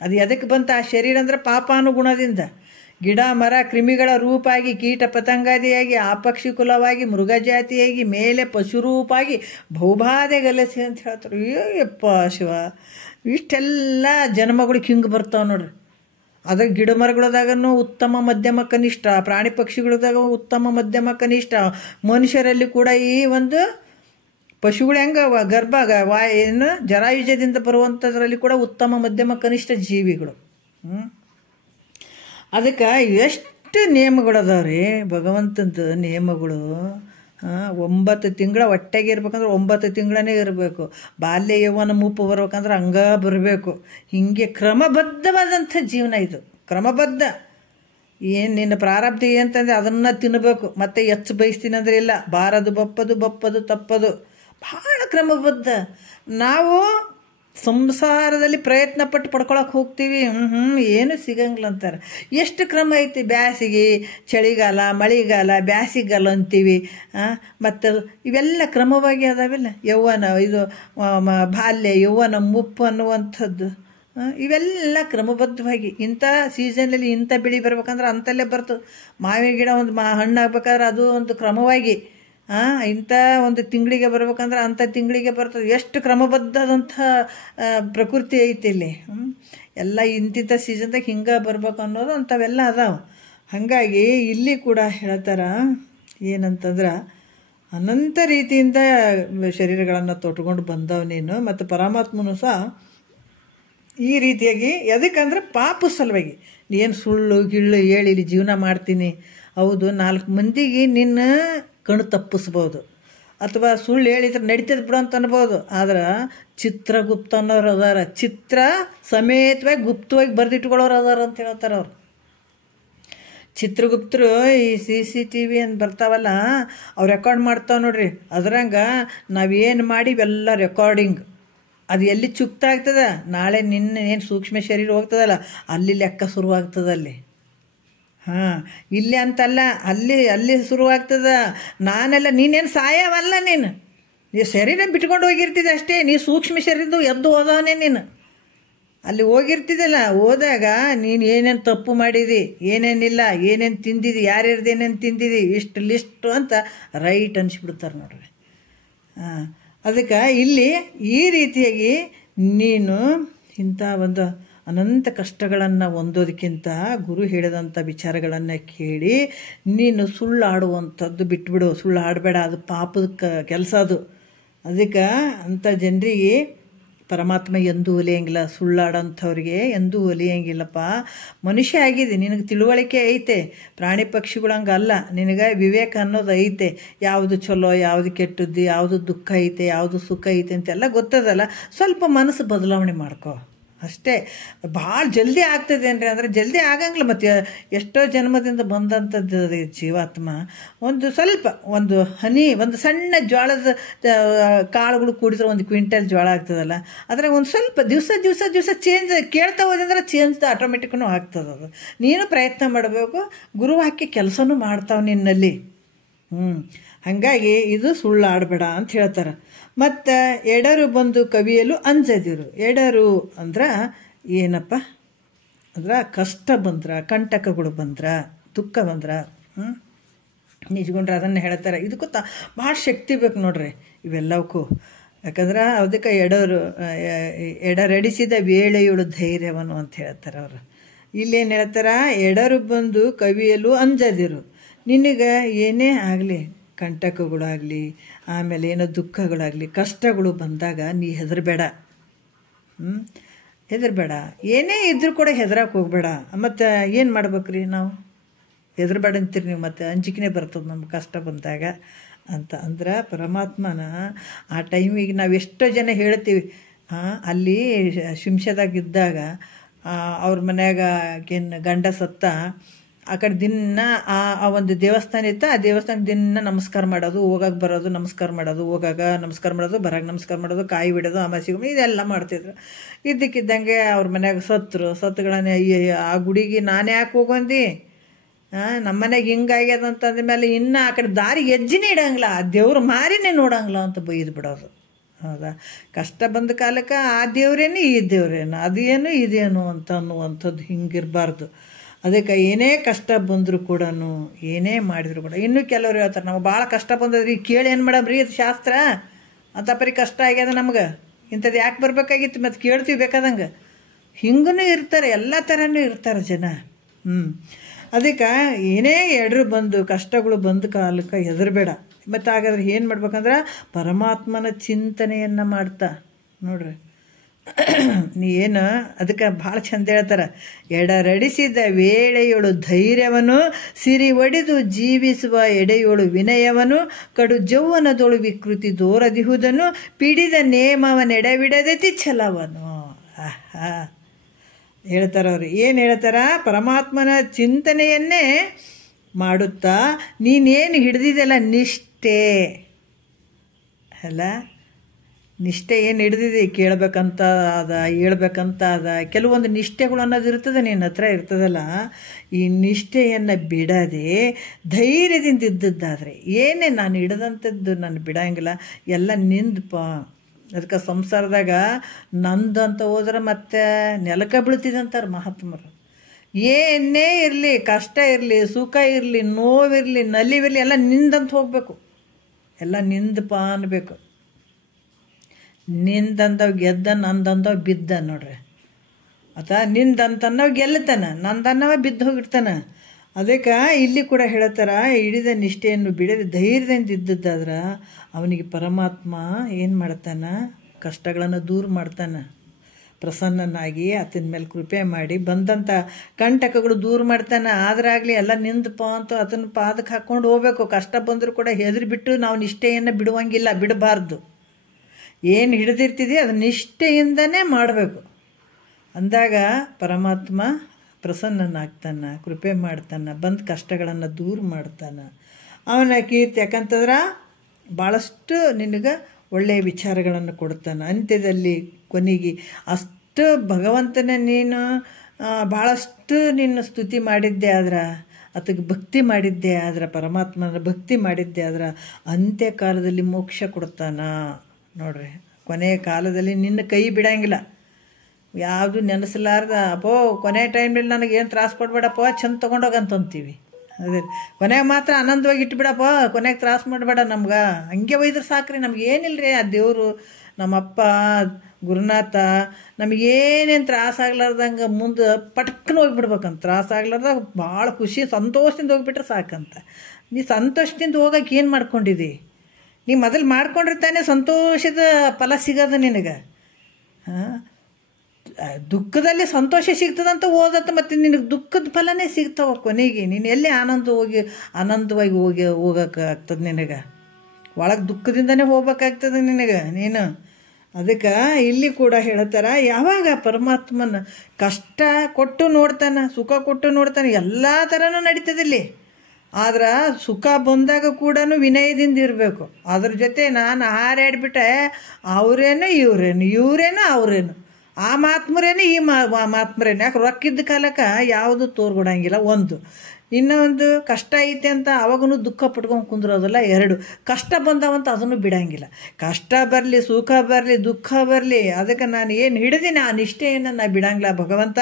ಅದು ಎದಕ್ಕೆ ಬಂತ? ಆ ಶರೀರ ಅಂದ್ರೆ ಪಾಪಾನುಗುಣದಿಂದ ಗಿಡ ಮರ ಕ್ರಿಮಿಗಳ ರೂಪಾಗಿ, ಕೀಟ ಪತಂಗಾದಿಯಾಗಿ, ಆಪಕ್ಷಿ ಕುಲವಾಗಿ, ಮೃಗಜಾತಿಯಾಗಿ, ಮೇಲೆ ಪಶುರೂಪಾಗಿ, ಭೌಭಾದೆ ಗಲಸಿ ಅಂತ ಹೇಳ್ತಾರೆ. ಅಯ್ಯಪ್ಪ ಶಿವ, ಇಷ್ಟೆಲ್ಲ ಜನ್ಮಗಳು ಹಿಂಗೆ ಬರ್ತಾವೆ ನೋಡ್ರಿ. ಅದ್ರ ಗಿಡ ಮರಗಳದಾಗೂ ಉತ್ತಮ ಮಧ್ಯಮ ಕನಿಷ್ಠ, ಪ್ರಾಣಿ ಪಕ್ಷಿಗಳದಾಗ ಉತ್ತಮ ಮಧ್ಯಮ ಕನಿಷ್ಠ, ಮನುಷ್ಯರಲ್ಲಿ ಕೂಡ ಈ ಒಂದು ಪಶುಗಳು ಹೆಂಗೆ ಏನು ಜರಾಯುಜದಿಂದ ಬರುವಂಥದ್ರಲ್ಲಿ ಕೂಡ ಉತ್ತಮ ಮಧ್ಯಮ ಕನಿಷ್ಠ ಜೀವಿಗಳು. ಅದಕ್ಕೆ ಎಷ್ಟು ನಿಯಮಗಳದಾವ್ರಿ ಭಗವಂತಂದು ನಿಯಮಗಳು. 9 ತಿಂಗಳ ಹೊಟ್ಟೆಗೆ ಇರ್ಬೇಕಂದ್ರೆ 9 ತಿಂಗಳೇ ಇರಬೇಕು. ಬಾಲ್ಯ ಯೌವನ ಮುಪ್ಪು ಬರ್ಬೇಕಂದ್ರೆ ಹಂಗ ಬರಬೇಕು. ಹೀಗೆ ಕ್ರಮಬದ್ಧವಾದಂಥ ಜೀವನ ಇದು, ಕ್ರಮಬದ್ಧ. ಏನು ನಿನ್ನ ಪ್ರಾರಬ್ಧ ಅಂತಂದರೆ ಅದನ್ನು ತಿನ್ನಬೇಕು, ಮತ್ತೆ ಹೆಚ್ಚು ಬಯಸ್ತೀನಿ ಅಂದರೆ ಇಲ್ಲ, ಬಾರದು ಬಪ್ಪದು ತಪ್ಪದು, ಭಾಳ ಕ್ರಮಬದ್ಧ. ನಾವು ಸಂಸಾರದಲ್ಲಿ ಪ್ರಯತ್ನ ಪಟ್ಟು ಪಡ್ಕೊಳಕ್ಕೆ ಹೋಗ್ತೀವಿ, ಏನು ಸಿಗಂಗಿಲ್ಲ ಅಂತಾರೆ. ಎಷ್ಟು ಕ್ರಮ ಐತಿ, ಬ್ಯಾಸಿಗೆ ಚಳಿಗಾಲ ಮಳೆಗಾಲ ಬ್ಯಾಸಿಗಾಲ ಅಂತೀವಿ. ಮತ್ತು ಇವೆಲ್ಲ ಕ್ರಮವಾಗಿ ಅದಾವೆಲ್ಲ. ಯೌವನ ಇದು ಬಾಲ್ಯ ಯೌವನ ಮುಪ್ಪು ಅನ್ನುವಂಥದ್ದು ಇವೆಲ್ಲ ಕ್ರಮಬದ್ಧವಾಗಿ ಇಂಥ ಸೀಸನ್ನಲ್ಲಿ ಇಂಥ ಬೆಳೆ ಬರ್ಬೇಕಂದ್ರೆ ಅಂಥಲ್ಲೇ ಬರ್ತದೆ. ಮಾವಿನ ಗಿಡ ಒಂದು ಹಣ್ಣು ಆಗ್ಬೇಕಾದ್ರೆ ಅದು ಒಂದು ಕ್ರಮವಾಗಿ ಇಂಥ ಒಂದು ತಿಂಗಳಿಗೆ ಬರ್ಬೇಕಂದ್ರೆ ಅಂಥ ತಿಂಗಳಿಗೆ ಬರ್ತದೆ. ಎಷ್ಟು ಕ್ರಮಬದ್ಧದಂಥ ಪ್ರಕೃತಿ ಐತಿ ಇಲ್ಲಿ. ಎಲ್ಲ ಇಂತಿಂಥ ಸೀಸನ್ದಾಗ ಹಿಂಗೆ ಬರ್ಬೇಕು ಅನ್ನೋದು ಅಂಥವೆಲ್ಲ ಅದಾವೆ. ಹಾಗಾಗಿ ಇಲ್ಲಿ ಕೂಡ ಹೇಳ್ತಾರ ಏನಂತಂದ್ರೆ, ಅನಂತ ರೀತಿಯಿಂದ ಶರೀರಗಳನ್ನು ತೊಟ್ಕೊಂಡು ಬಂದವ ನೀನು, ಮತ್ತು ಪರಮಾತ್ಮನು ಸಹ ಈ ರೀತಿಯಾಗಿ. ಎದಕ್ಕಂದ್ರೆ ಪಾಪ ಸಲುವಾಗಿ ಏನು ಸುಳ್ಳು ಗಿಳ್ಳು ಹೇಳಿ ಇಲ್ಲಿ ಜೀವನ ಮಾಡ್ತೀನಿ. ಹೌದು, 4 ಮಂದಿಗೆ ನಿನ್ನ ಕಣ್ಣು ತಪ್ಪಿಸ್ಬೋದು, ಅಥವಾ ಸುಳ್ಳು ಹೇಳಿದ್ರೆ ನಡೀತದೆ ಬಿಡು ಅಂತ ಅನ್ಬೋದು. ಆದ್ರೆ ಚಿತ್ರಗುಪ್ತ ಅನ್ನೋರು ಅದಾರ, ಚಿತ್ರ ಸಮೇತವಾಗಿ ಗುಪ್ತವಾಗಿ ಬರೆದಿಟ್ಕೊಳ್ಳೋರು ಅದಾರ ಅಂತ ಹೇಳ್ತಾರೆ ಅವ್ರು. ಚಿತ್ರಗುಪ್ತರು ಈ CCTV ಅಂತ ಬರ್ತಾವಲ್ಲ, ಅವ್ರು ರೆಕಾರ್ಡ್ ಮಾಡ್ತಾವೆ ನೋಡ್ರಿ. ಅದ್ರಂಗೆ ನಾವೇನು ಮಾಡಿ ಇವೆಲ್ಲ ರೆಕಾರ್ಡಿಂಗ್. ಅದು ಎಲ್ಲಿ ಚುಕ್ತ ಆಗ್ತದೆ, ನಾಳೆ ನಿನ್ನ ಏನು ಸೂಕ್ಷ್ಮ ಶರೀರ ಹೋಗ್ತದಲ್ಲ ಅಲ್ಲಿ ಲೆಕ್ಕ ಶುರುವಾಗ್ತದೆ ಅಲ್ಲಿ. ಹಾಂ, ಇಲ್ಲಿ ಅಂತಲ್ಲ, ಅಲ್ಲಿ ಶುರುವಾಗ್ತದ. ನಾನೆಲ್ಲ ನೀನೇನು ಸಾಯವಲ್ಲ, ನೀನು ಶರೀರ ಬಿಟ್ಕೊಂಡು ಹೋಗಿರ್ತಿದ್ದೆ ಅಷ್ಟೇ. ನೀ ಸೂಕ್ಷ್ಮ ಶರೀರದ್ದು ಎದ್ದು ಹೋದವನೇ ನೀನು. ಅಲ್ಲಿ ಹೋಗಿರ್ತಿದ್ದಲ್ಲ, ಹೋದಾಗ ನೀನು ಏನೇನು ತಪ್ಪು ಮಾಡಿದಿ, ಏನೇನಿಲ್ಲ, ಏನೇನು ತಿಂದಿದಿ, ಯಾರ್ಯಾರ್ದು ಏನೇನು ತಿಂದಿದಿ, ಇಷ್ಟು ಲಿಸ್ಟು ಅಂತ ರೈಟ್ ಅನ್ಸ್ಬಿಡ್ತಾರೆ ನೋಡ್ರಿ. ಅದಕ್ಕೆ ಇಲ್ಲಿ ಈ ರೀತಿಯಾಗಿ ನೀನು ಇಂಥ ಒಂದು ಅನಂತ ಕಷ್ಟಗಳನ್ನು ಹೊಂದೋದಕ್ಕಿಂತ ಗುರು ಹೇಳಿದಂಥ ವಿಚಾರಗಳನ್ನು ಕೇಳಿ ನೀನು ಸುಳ್ಳಾಡುವಂಥದ್ದು ಬಿಟ್ಬಿಡು. ಸುಳ್ಳು ಆಡಬೇಡ, ಅದು ಪಾಪದ ಕೆಲಸ ಅದು. ಅದಕ್ಕೆ ಅಂಥ ಜನರಿಗೆ ಪರಮಾತ್ಮ ಎಂದೂ ಒಲಿಯಂಗಿಲ್ಲ. ಸುಳ್ಳಾಡೋಂಥವ್ರಿಗೆ ಎಂದೂ ಒಲಿಯಂಗಿಲ್ಲಪ್ಪ. ಮನುಷ್ಯ ಆಗಿದೆ, ನಿನಗೆ ತಿಳುವಳಿಕೆ ಐತೆ. ಪ್ರಾಣಿ ಪಕ್ಷಿಗಳಂಗಲ್ಲ, ನಿನಗೆ ವಿವೇಕ ಅನ್ನೋದು ಐತೆ. ಯಾವುದು ಚಲೋ, ಯಾವುದು ಕೆಟ್ಟದ್ದು, ಯಾವುದು ದುಃಖ ಐತೆ, ಯಾವುದು ಸುಖ ಐತೆ ಅಂತೆಲ್ಲ ಗೊತ್ತದಲ್ಲ. ಸ್ವಲ್ಪ ಮನಸ್ಸು ಬದಲಾವಣೆ ಮಾಡ್ಕೋ ಅಷ್ಟೇ. ಭಾಳ ಜಲ್ದಿ ಆಗ್ತದೆ ಏನ್ರಿ ಅಂದರೆ ಜಲ್ದಿ ಆಗಂಗಿಲ್ಲ. ಮತ್ತು ಎಷ್ಟೋ ಜನ್ಮದಿಂದ ಬಂದಂಥದ್ದು ಜೀವಾತ್ಮ ಒಂದು ಸ್ವಲ್ಪ ಒಂದು ಹನಿ, ಒಂದು ಸಣ್ಣ ಜ್ವಾಳದ ಕಾಳುಗಳು ಕೂಡಿದ್ರೆ ಒಂದು ಕ್ವಿಂಟಲ್ ಜ್ವಾಳ ಆಗ್ತದಲ್ಲ. ಅದ್ರಾಗ ಒಂದು ಸ್ವಲ್ಪ ದಿವಸ ಚೇಂಜ್ ಕೇಳ್ತಾ ಹೋದಂದ್ರೆ ಚೇಂಜ್ ಆಟೋಮೆಟಿಕ್ನು ಆಗ್ತದೆ. ಅದು ನೀನು ಪ್ರಯತ್ನ ಮಾಡಬೇಕು. ಗುರುವಾಕ್ಯ ಕೆಲಸನೂ ಮಾಡ್ತಾವೆ ನಿನ್ನಲ್ಲಿ. ಹಾಗಾಗಿ ಇದು ಸುಳ್ಳು ಆಡಬೇಡ ಅಂತ ಹೇಳ್ತಾರೆ. ಮತ್ತು ಎಡರು ಬಂದು ಕವಿಯಲು ಅಂಜದಿರು. ಎಡರು ಅಂದ್ರೆ ಏನಪ್ಪ ಅಂದ್ರೆ ಕಷ್ಟ ಬಂದ್ರೆ, ಕಂಟಕಗಳು ಬಂದ್ರೆ, ದುಃಖ ಬಂದ್ರೆ ನಿಜ್ಕೊಂಡ್ರೆ ಅದನ್ನು ಹೇಳ್ತಾರೆ. ಇದಕ್ಕೂ ಭಾಳ ಶಕ್ತಿ ಬೇಕು ನೋಡ್ರಿ ಇವೆಲ್ಲವಕ್ಕೂ. ಯಾಕಂದ್ರೆ ಅದಕ್ಕೆ ಎಡರಡಿಸಿದ ವೇಳೆಯುಳು ಧೈರ್ಯವನ್ನು ಅಂತ ಹೇಳ್ತಾರೆ ಅವರು. ಇಲ್ಲೇನು ಹೇಳ್ತಾರ, ಎಡರು ಬಂದು ಕವಿಯಲು ಅಂಜದಿರು. ನಿನಗೆ ಏನೇ ಆಗಲಿ, ಕಂಟಕಗಳಾಗಲಿ, ಆಮೇಲೆ ಏನೋ ದುಃಖಗಳಾಗಲಿ, ಕಷ್ಟಗಳು ಬಂದಾಗ ನೀ ಹೆದರಬೇಡ. ಹೆದರಬೇಡ, ಏನೇ ಇದ್ರೂ ಕೂಡ ಹೆದರಕ್ಕೆ ಹೋಗ್ಬೇಡ. ಮತ್ತು ಏನು ಮಾಡ್ಬೇಕ್ರಿ ನಾವು? ಹೆದರಬೇಡ ಅಂತೀರಿ ನೀವು, ಮತ್ತು ಅಂಜಿಕೆನೇ ಬರ್ತದೆ ನಮ್ಗೆ ಕಷ್ಟ ಬಂದಾಗ ಅಂತ. ಅಂದ್ರೆ ಪರಮಾತ್ಮನ ಆ ಟೈಮಿಗೆ ನಾವು ಎಷ್ಟೋ ಜನ ಹೇಳ್ತೀವಿ. ಅಲ್ಲಿ ಶಿಂಶದಾಗಿದ್ದಾಗ ಅವ್ರ ಮನ್ಯಾಗ ಗಂಡ ಸತ್ತ, ಆ ಕಡೆ ದಿನ ಆ ಒಂದು ದೇವಸ್ಥಾನ ಇತ್ತು. ಆ ದೇವಸ್ಥಾನ ದಿನ ನಮಸ್ಕಾರ ಮಾಡೋದು, ಹೋಗಾಗ ಬರೋದು, ನಮಸ್ಕಾರ ಮಾಡೋದು, ಹೋಗಾಗ ನಮಸ್ಕಾರ ಮಾಡೋದು, ಬರಾಗ ನಮಸ್ಕಾರ ಮಾಡೋದು, ಕಾಯಿ ಬಿಡೋದು, ಅಮಾಸಿಗೆ ಇದೆಲ್ಲ ಮಾಡ್ತಿದ್ರು. ಇದ್ದಕ್ಕಿದ್ದಂಗೆ ಅವ್ರ ಮನ್ಯಾಗ ಸತ್ತುಗಳನ್ನ ಆ ಗುಡಿಗೆ ನಾನೇ ಯಾಕೆ ಹೋಗಂದು, ನಮ್ಮ ಮನೆಗೆ ಹಿಂಗಾಗ್ಯದ ಅಂತಂದ ಮೇಲೆ ಇನ್ನು ಆ ಕಡೆ ದಾರಿ ಹೆಜ್ಜೆನೇ ಇಡಂಗಿಲ್ಲ, ಆ ದೇವ್ರ ಮಾರಿನೇ ನೋಡಂಗಿಲ್ಲ ಅಂತ ಬೈದು ಬಿಡೋದು. ಹೌದಾ? ಕಷ್ಟ ಬಂದ ಕಾಲಕ್ಕೆ ಆ ದೇವ್ರೇನು ಈ ದೇವ್ರೇನು, ಅದೇನು ಇದೇನು ಅಂತ ಅನ್ನುವಂಥದ್ದು ಹಿಂಗಿರಬಾರ್ದು. ಅದಕ್ಕೆ ಏನೇ ಕಷ್ಟ ಬಂದರೂ ಕೂಡ, ಏನೇ ಮಾಡಿದ್ರು ಕೂಡ, ಇನ್ನೂ ಕೆಲವ್ರು ಹೇಳ್ತಾರೆ ನಾವು ಭಾಳ ಕಷ್ಟ ಬಂದದ್ರಿ, ಕೇಳಿ ಏನು ಮಾಡಮ್ರಿ, ಅದು ಶಾಸ್ತ್ರ ಅಂತ ಪರಿ ಕಷ್ಟ ಆಗ್ಯದ ನಮ್ಗೆ, ಇಂಥದ್ದು ಯಾಕೆ ಬರಬೇಕಾಗಿತ್ತು, ಮತ್ತು ಕೇಳ್ತೀವಿ ಬೇಕಾದಂಗೆ. ಹಿಂಗೂ ಇರ್ತಾರೆ, ಎಲ್ಲ ಥರನೂ ಇರ್ತಾರೆ ಜನ. ಅದಕ್ಕೆ ಏನೇ ಎಡ್ರು ಬಂದು ಕಷ್ಟಗಳು ಬಂದ ಕಾಲಕ್ಕೆ ಹೆದರಬೇಡ. ಮತ್ತು ಹಾಗಾದ್ರೆ ಏನು ಮಾಡ್ಬೇಕಂದ್ರೆ ಪರಮಾತ್ಮನ ಚಿಂತನೆಯನ್ನು ಮಾಡ್ತಾ ನೋಡ್ರಿ. ನೀ ಏನು ಅದಕ್ಕೆ ಭಾಳ ಚಂದ ಹೇಳ್ತಾರೆ, ಎಡರಡಿಸಿದ ವೇಳೆಯೊಳು ಧೈರ್ಯವನ್ನು ಸಿರಿ ಒಡೆದು ಜೀವಿಸುವ ಎಡೆಯೋಳು ವಿನಯವನ್ನು ಕಡು ಜೌವನದೊಳು ವಿಕೃತಿ ದೋರದಿಹುದನ್ನು ಪಿಡಿದ ನೇಮವನೆಡವಿಡದತಿ ಛಲವನು. ಹೇಳ್ತಾರವ್ರು. ಏನು ಹೇಳ್ತಾರ? ಪರಮಾತ್ಮನ ಚಿಂತನೆಯನ್ನೇ ಮಾಡುತ್ತಾ ನೀನೇನು ಹಿಡ್ದಿದೆಲ್ಲ ನಿಷ್ಠೆ ಅಲ್ಲ, ನಿಷ್ಠೆ ಏನು ಹಿಡ್ದಿದೆ, ಕೇಳಬೇಕಂತ ಅದ, ಹೇಳ್ಬೇಕಂತ ಅದ, ಕೆಲವೊಂದು ನಿಷ್ಠೆಗಳು ಅನ್ನೋದು ಇರ್ತದೆ, ನಿನ್ನ ಹತ್ರ ಇರ್ತದಲ್ಲ. ಈ ನಿಷ್ಠೆಯನ್ನು ಬಿಡದೆ ಧೈರ್ಯದಿಂದ ಇದ್ದದ್ದಾದರೆ, ಏನೇ ನಾನು ಹಿಡ್ದಂಥದ್ದು ನಾನು ಬಿಡಂಗಿಲ್ಲ, ಎಲ್ಲ ನಿಂದಪ್ಪ. ಅದಕ್ಕೆ ಸಂಸಾರದಾಗ ನಂದು ಅಂತ ಹೋದ್ರೆ ಮತ್ತೆ ನೆಲಕ್ಕೆ ಬೀಳ್ತಿದಂತಾರೆ ಮಹಾತ್ಮರು. ಏನೇ ಇರಲಿ, ಕಷ್ಟ ಇರಲಿ, ಸುಖ ಇರಲಿ, ನೋವಿರಲಿ, ನಲಿವಿರಲಿ, ಎಲ್ಲ ನಿಂದಂತ ಹೋಗಬೇಕು, ಎಲ್ಲ ನಿಂದಪ್ಪ ಅನ್ಬೇಕು. ನಿಂದಂದವ್ ಗೆದ್ದ, ನಂದಂದವ್ ಬಿದ್ದ ನೋಡ್ರಿ. ನಿಂದಂತನ್ನವ್ ಗೆಲ್ಲತಾನ, ನಂದನ್ನವ ಬಿದ್ದು ಹೋಗಿರ್ತಾನ. ಅದಕ್ಕೆ ಇಲ್ಲಿ ಕೂಡ ಹೇಳ್ತಾರ, ಹಿಡಿದ ನಿಷ್ಠೆಯನ್ನು ಬಿಡದೆ ಧೈರ್ಯದಿಂದ ಇದ್ದದ್ದಾದ್ರೆ ಅವನಿಗೆ ಪರಮಾತ್ಮ ಏನು ಮಾಡ್ತಾನ, ಕಷ್ಟಗಳನ್ನು ದೂರ ಮಾಡ್ತಾನ. ಪ್ರಸನ್ನನಾಗಿ ಆತನ ಮೇಲೆ ಕೃಪೆ ಮಾಡಿ ಬಂದಂಥ ಕಂಟಕಗಳು ದೂರ ಮಾಡ್ತಾನೆ. ಆದ್ರಾಗಲಿ ಎಲ್ಲ ನಿಂದಪ್ಪ ಅಂತ ಆತನ ಪಾದಕ್ಕೆ ಹಾಕ್ಕೊಂಡು ಹೋಗ್ಬೇಕು. ಕಷ್ಟ ಬಂದರೂ ಕೂಡ ಹೆದರಿಬಿಟ್ಟು ನಾವು ನಿಷ್ಠೆಯನ್ನು ಬಿಡುವಂಗಿಲ್ಲ, ಬಿಡಬಾರ್ದು. ಏನು ಹಿಡಿದಿರ್ತಿದೆ ಅದು ನಿಷ್ಠೆಯಿಂದನೇ ಮಾಡಬೇಕು. ಅಂದಾಗ ಪರಮಾತ್ಮ ಪ್ರಸನ್ನನಾಗ್ತಾನೆ, ಕೃಪೆ ಮಾಡ್ತಾನೆ, ಬಂದ ಕಷ್ಟಗಳನ್ನು ದೂರ ಮಾಡ್ತಾನೆ. ಅವನ ಕೀರ್ತಿ ಯಾಕಂತಂದ್ರೆ ಭಾಳಷ್ಟು ನಿನಗೆ ಒಳ್ಳೆಯ ವಿಚಾರಗಳನ್ನು ಕೊಡ್ತಾನೆ. ಅಂತ್ಯದಲ್ಲಿ ಕೊನೆಗೆ ಅಷ್ಟು ಭಗವಂತನ ನೀನು ಭಾಳಷ್ಟು ನಿನ್ನ ಸ್ತುತಿ ಮಾಡಿದ್ದೆ ಆದ್ರೆ ಅದಕ್ಕೆ ಭಕ್ತಿ ಮಾಡಿದ್ದೆ ಆದ್ರೆ, ಪರಮಾತ್ಮನ ಭಕ್ತಿ ಮಾಡಿದ್ದೆ ಆದ್ರೆ ಅಂತ್ಯ ಕಾಲದಲ್ಲಿ ಮೋಕ್ಷ ಕೊಡ್ತಾನ ನೋಡ್ರಿ. ಕೊನೆಯ ಕಾಲದಲ್ಲಿ ನಿನ್ನ ಕೈ ಬಿಡಂಗಿಲ್ಲ, ಯಾವುದು ನೆನೆಸಲಾರ್ದ ಅಪ್ಪೋ ಕೊನೆ ಟೈಮಲ್ಲಿ ನನಗೆ ಏನು ತ್ರಾಸು ಕೊಡ್ಬೇಡಪ್ಪ, ಚಂದ ತೊಗೊಂಡೋಗಂತೀವಿ. ಅದೇ ಕೊನೆಗೆ ಮಾತ್ರ ಆನಂದವಾಗಿ ಇಟ್ಬಿಡಪ್ಪ, ಕೊನೆಗೆ ತ್ರಾಸು ಮಾಡಬೇಡ ನಮ್ಗೆ, ಹಂಗೆ ಒಯ್ದ್ರೆ ಸಾಕ್ರಿ, ನಮ್ಗೆ ಏನಿಲ್ಲ ರೀ. ಆ ದೇವರು ನಮ್ಮಪ್ಪ ಗುರುನಾಥ ನಮಗೇನೇನು ತ್ರಾಸಾಗ್ಲಾರ್ದಂಗೆ ಮುಂದೆ ಪಟ್ಕನ ಹೋಗ್ಬಿಡ್ಬೇಕಂತ, ತ್ರಾಸಾಗ್ಲಾರ್ದಾಗ ಭಾಳ ಖುಷಿ ಸಂತೋಷದಿಂದ ಹೋಗ್ಬಿಟ್ರೆ ಸಾಕಂತ. ನೀ ಸಂತೋಷದಿಂದ ಹೋಗಕ್ಕೆ ಏನು ಮಾಡ್ಕೊಂಡಿದ್ದಿ? ನೀ ಮೊದಲು ಮಾಡ್ಕೊಂಡಿರ್ತಾನೆ ಸಂತೋಷದ ಫಲ ಸಿಗೋದು ನಿನಗೆ. ದುಃಖದಲ್ಲಿ ಸಂತೋಷ ಸಿಗ್ತದಂತ ಓದತ್ತ, ಮತ್ತು ನಿನಗೆ ದುಃಖದ ಫಲನೇ ಸಿಗ್ತಾವ ಕೊನೆಗೆ. ನೀನು ಎಲ್ಲಿ ಆನಂದವಾಗಿ ಹೋಗೋಕ್ಕಾಗ್ತದೆ ನಿನಗೆ, ಒಳಗೆ ದುಃಖದಿಂದನೇ ಹೋಗ್ಬೇಕಾಗ್ತದೆ ನಿನಗೆ ನೀನು. ಅದಕ್ಕೆ ಇಲ್ಲಿ ಕೂಡ ಹೇಳ್ತಾರೆ, ಯಾವಾಗ ಪರಮಾತ್ಮನ ಕಷ್ಟ ಕೊಟ್ಟು ನೋಡ್ತಾನೆ, ಸುಖ ಕೊಟ್ಟು ನೋಡ್ತಾನೆ, ಎಲ್ಲ ಥರನೂ ನಡೀತದಿಲ್ಲಿ. ಆದ್ರೆ ಸುಖ ಬಂದಾಗ ಕೂಡ ವಿನಯದಿಂದ ಇರಬೇಕು. ಅದ್ರ ಜೊತೆ ನಾನು ಹಾರಾಡ್ಬಿಟ್ಟೆ ಅವರೇನು ಇವರೇನು ಅವರೇನು, ಆ ಮಾತ್ಮರೇನು ಈ ಮಾತ್ಮರೇನು. ಯಾಕೆ ರೊಕ್ಕಿದ್ದ ಕಾಲಕ್ಕೆ ಯಾವುದು ತೋರ್ಗೊಡಂಗಿಲ್ಲ ಒಂದು. ಇನ್ನೊಂದು ಕಷ್ಟ ಐತೆ ಅಂತ ಅವಾಗೂ ದುಃಖ ಪಟ್ಕೊಂಡು ಕುಂದ್ರೋದಲ್ಲ. ಎರಡು ಕಷ್ಟ ಬಂದವಂತ ಅದನ್ನು ಬಿಡಂಗಿಲ್ಲ. ಕಷ್ಟ ಬರಲಿ, ಸುಖ ಬರಲಿ, ದುಃಖ ಬರಲಿ, ಅದಕ್ಕೆ ನಾನು ಏನು ಹಿಡಿದೀನಿ ಆ ನಿಷ್ಠೆಯನ್ನು ನಾನು ಬಿಡಂಗಿಲ್ಲ. ಭಗವಂತ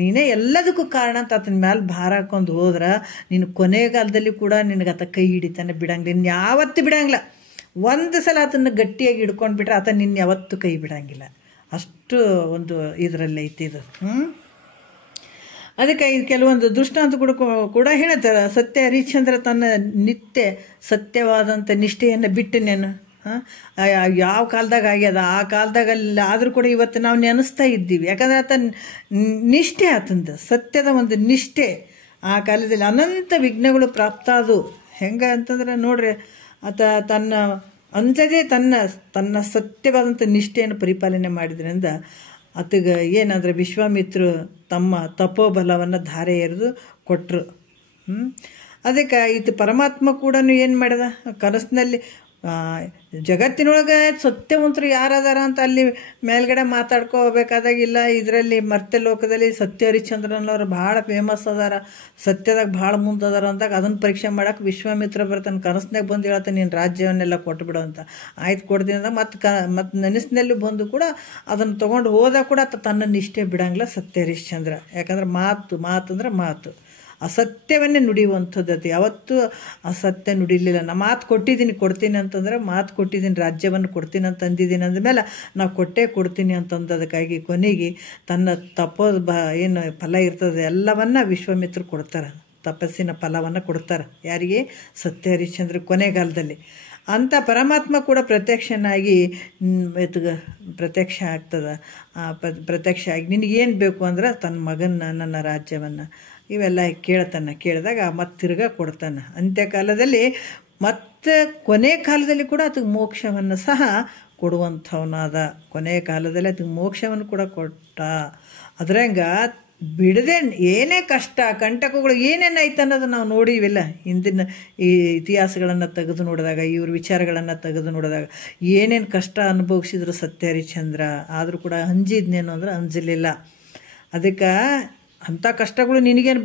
ನೀನೇ ಎಲ್ಲದಕ್ಕೂ ಕಾರಣ ಅಂತ ಆತನ ಮೇಲೆ ಭಾರ ಹಾಕೊಂಡು ಹೋದ್ರೆ ನೀನು ಕೊನೆಗಾಲದಲ್ಲಿ ಕೂಡ ನಿನಗೆ ಆತ ಕೈ ಹಿಡಿತಾನೆ, ಬಿಡಂಗಿಲ್ಲ. ಇನ್ನು ಯಾವತ್ತೂ ಬಿಡಂಗಿಲ್ಲ. ಒಂದು ಸಲ ಆತನ ಗಟ್ಟಿಯಾಗಿ ಹಿಡ್ಕೊಂಡು ಬಿಟ್ರೆ ಆತ ನಿನ್ನ ಯಾವತ್ತೂ ಕೈ ಬಿಡಂಗಿಲ್ಲ. ಅಷ್ಟು ಒಂದು ಇದರಲ್ಲಿ ಐತಿ ಇದು. ಅದಕ್ಕೆ ಇದು ಕೆಲವೊಂದು ದೃಷ್ಟಾಂತ ಕೂಡ ಹೇಳ್ತಾರೆ. ಸತ್ಯ ಹರಿಶ್ಚಂದ್ರ ತನ್ನ ನಿತ್ಯ ಸತ್ಯವಾದಂಥ ನಿಷ್ಠೆಯನ್ನು ಬಿಟ್ಟನೇನು ಯಾವ ಕಾಲದಾಗ ಆಗ್ಯದ, ಆ ಕಾಲದಾಗಲ್ಲ ಆದರೂ ಕೂಡ ಇವತ್ತು ನಾವು ನೆನೆಸ್ತಾ ಇದ್ದೀವಿ. ಯಾಕಂದ್ರೆ ಆತ ನಿಷ್ಠೆ, ಆತಂದು ಸತ್ಯದ ಒಂದು ನಿಷ್ಠೆ ಆ ಕಾಲದಲ್ಲಿ ಅನಂತ ವಿಘ್ನಗಳು ಪ್ರಾಪ್ತ ಅದು. ಹೆಂಗೆ ಅಂತಂದ್ರೆ ನೋಡ್ರಿ, ಆತ ತನ್ನ ಅಂಜದೇ ತನ್ನ ಸತ್ಯವಾದಂಥ ನಿಷ್ಠೆಯನ್ನು ಪರಿಪಾಲನೆ ಮಾಡಿದ್ರಿಂದ ಆತಗೆ ಏನಂದ್ರೆ ವಿಶ್ವಾಮಿತ್ರರು ತಮ್ಮ ತಪೋಬಲವನ್ನು ಧಾರೆ ಎರೆದು ಕೊಟ್ಟರು. ಅದಕ್ಕೆ ಇದು ಪರಮಾತ್ಮ ಕೂಡ ಏನು ಮಾಡಿದ, ಕನಸಿನಲ್ಲಿ ಜಗತ್ತಿನೊಳಗೆ ಸತ್ಯವಂತರು ಯಾರದಾರ ಅಂತ ಅಲ್ಲಿ ಮೇಲ್ಗಡೆ ಮಾತಾಡ್ಕೋಬೇಕಾದಾಗಿಲ್ಲ. ಇದರಲ್ಲಿ ಮರ್ತ್ಯ ಲೋಕದಲ್ಲಿ ಸತ್ಯ ಹರಿಶ್ಚಂದ್ರನವ್ರು ಭಾಳ ಫೇಮಸ್ ಅದಾರ, ಸತ್ಯದಾಗ ಭಾಳ ಮುಂದದಾರ ಅಂದಾಗ ಅದನ್ನು ಪರೀಕ್ಷೆ ಮಾಡೋಕೆ ವಿಶ್ವಾಮಿತ್ರ ಬರ್ತಾನೆ. ಕನಸಿನಾಗ ಬಂದು ಹೇಳ್ತಾನೆ, ನೀನು ರಾಜ್ಯವನ್ನೆಲ್ಲ ಕೊಟ್ಬಿಡು ಅಂತ. ಆಯ್ತು ಕೊಡ್ತೀನಿ ಅಂದಾಗ ಮತ್ತು ನೆನಸಿನಲ್ಲಿ ಬಂದು ಕೂಡ ಅದನ್ನು ತೊಗೊಂಡು ಹೋದಾಗ ಕೂಡ ತನ್ನ ನಿಷ್ಠೆ ಬಿಡಂಗಿಲ್ಲ ಸತ್ಯ ಹರಿಶ್ಚಂದ್ರ. ಯಾಕಂದ್ರೆ ಮಾತು ಅಂದ್ರೆ ಮಾತು, ಅಸತ್ಯವನ್ನೇ ನುಡಿಯುವಂಥದ್ದು. ಅದು ಯಾವತ್ತೂ ಅಸತ್ಯ ನುಡಿಲಿಲ್ಲ. ನಾ ಮಾತು ಕೊಡ್ತೀನಿ ಅಂತಂದ್ರೆ ಮಾತು ಕೊಟ್ಟಿದ್ದೀನಿ, ರಾಜ್ಯವನ್ನು ಕೊಡ್ತೀನಿ ಅಂತ ಅಂದಿದ್ದೀನಿ ಅಂದಮೇಲೆ ನಾವು ಕೊಡ್ತೀನಿ ಅಂತಂದದಕ್ಕಾಗಿ ಕೊನೆಗೆ ತನ್ನ ಏನು ಫಲ ಇರ್ತದೆ ಎಲ್ಲವನ್ನ ವಿಶ್ವಾಮಿತ್ರ ಕೊಡ್ತಾರೆ, ತಪಸ್ಸಿನ ಫಲವನ್ನು ಕೊಡ್ತಾರೆ. ಯಾರಿಗೆ? ಸತ್ಯ ಹರಿಶ್ಚಂದ್ರ ಕೊನೆಗಾಲದಲ್ಲಿ. ಅಂಥ ಪರಮಾತ್ಮ ಕೂಡ ಪ್ರತ್ಯಕ್ಷನಾಗಿ ಪ್ರತ್ಯಕ್ಷ ಆಗ್ತದೆ. ಪ್ರತ್ಯಕ್ಷ ಆಗಿ ನಿನಗೇನು ಬೇಕು ಅಂದ್ರೆ ತನ್ನ ಮಗನ, ನನ್ನ ರಾಜ್ಯವನ್ನು ಇವೆಲ್ಲ ಕೇಳಿದಾಗ ಮತ್ತೆ ತಿರ್ಗಾ ಕೊಡ್ತಾನೆ. ಅಂತ್ಯಕಾಲದಲ್ಲಿ ಮತ್ತು ಕೊನೆ ಕಾಲದಲ್ಲಿ ಕೂಡ ಅದಕ್ಕೆ ಮೋಕ್ಷವನ್ನು ಸಹ ಕೊಡುವಂಥವನಾದ. ಕೊನೆಯ ಕಾಲದಲ್ಲಿ ಅದಕ್ಕೆ ಮೋಕ್ಷವನ್ನು ಕೂಡ ಕೊಟ್ಟ. ಅದ್ರಂಗ ಬಿಡದೆ ಏನೇ ಕಷ್ಟ ಕಂಟಕಗಳು ಏನೇನಾಯ್ತು ಅನ್ನೋದು ನಾವು ನೋಡಿವಿಲ್ಲ. ಹಿಂದಿನ ಈ ಇತಿಹಾಸಗಳನ್ನು ತೆಗೆದು ನೋಡಿದಾಗ, ಇವ್ರ ವಿಚಾರಗಳನ್ನು ತೆಗೆದು ನೋಡಿದಾಗ ಏನೇನು ಕಷ್ಟ ಅನುಭವಿಸಿದ್ರು ಸತ್ಯ ಹರಿಶ್ಚಂದ್ರ. ಆದರೂ ಕೂಡ ಅಂಜಿದ್ನೇನು ಅಂದ್ರೆ ಅಂಜಲಿಲ್ಲ. ಅದಕ್ಕೆ ಅಂಥ ಕಷ್ಟಗಳು ನಿನಗೇನು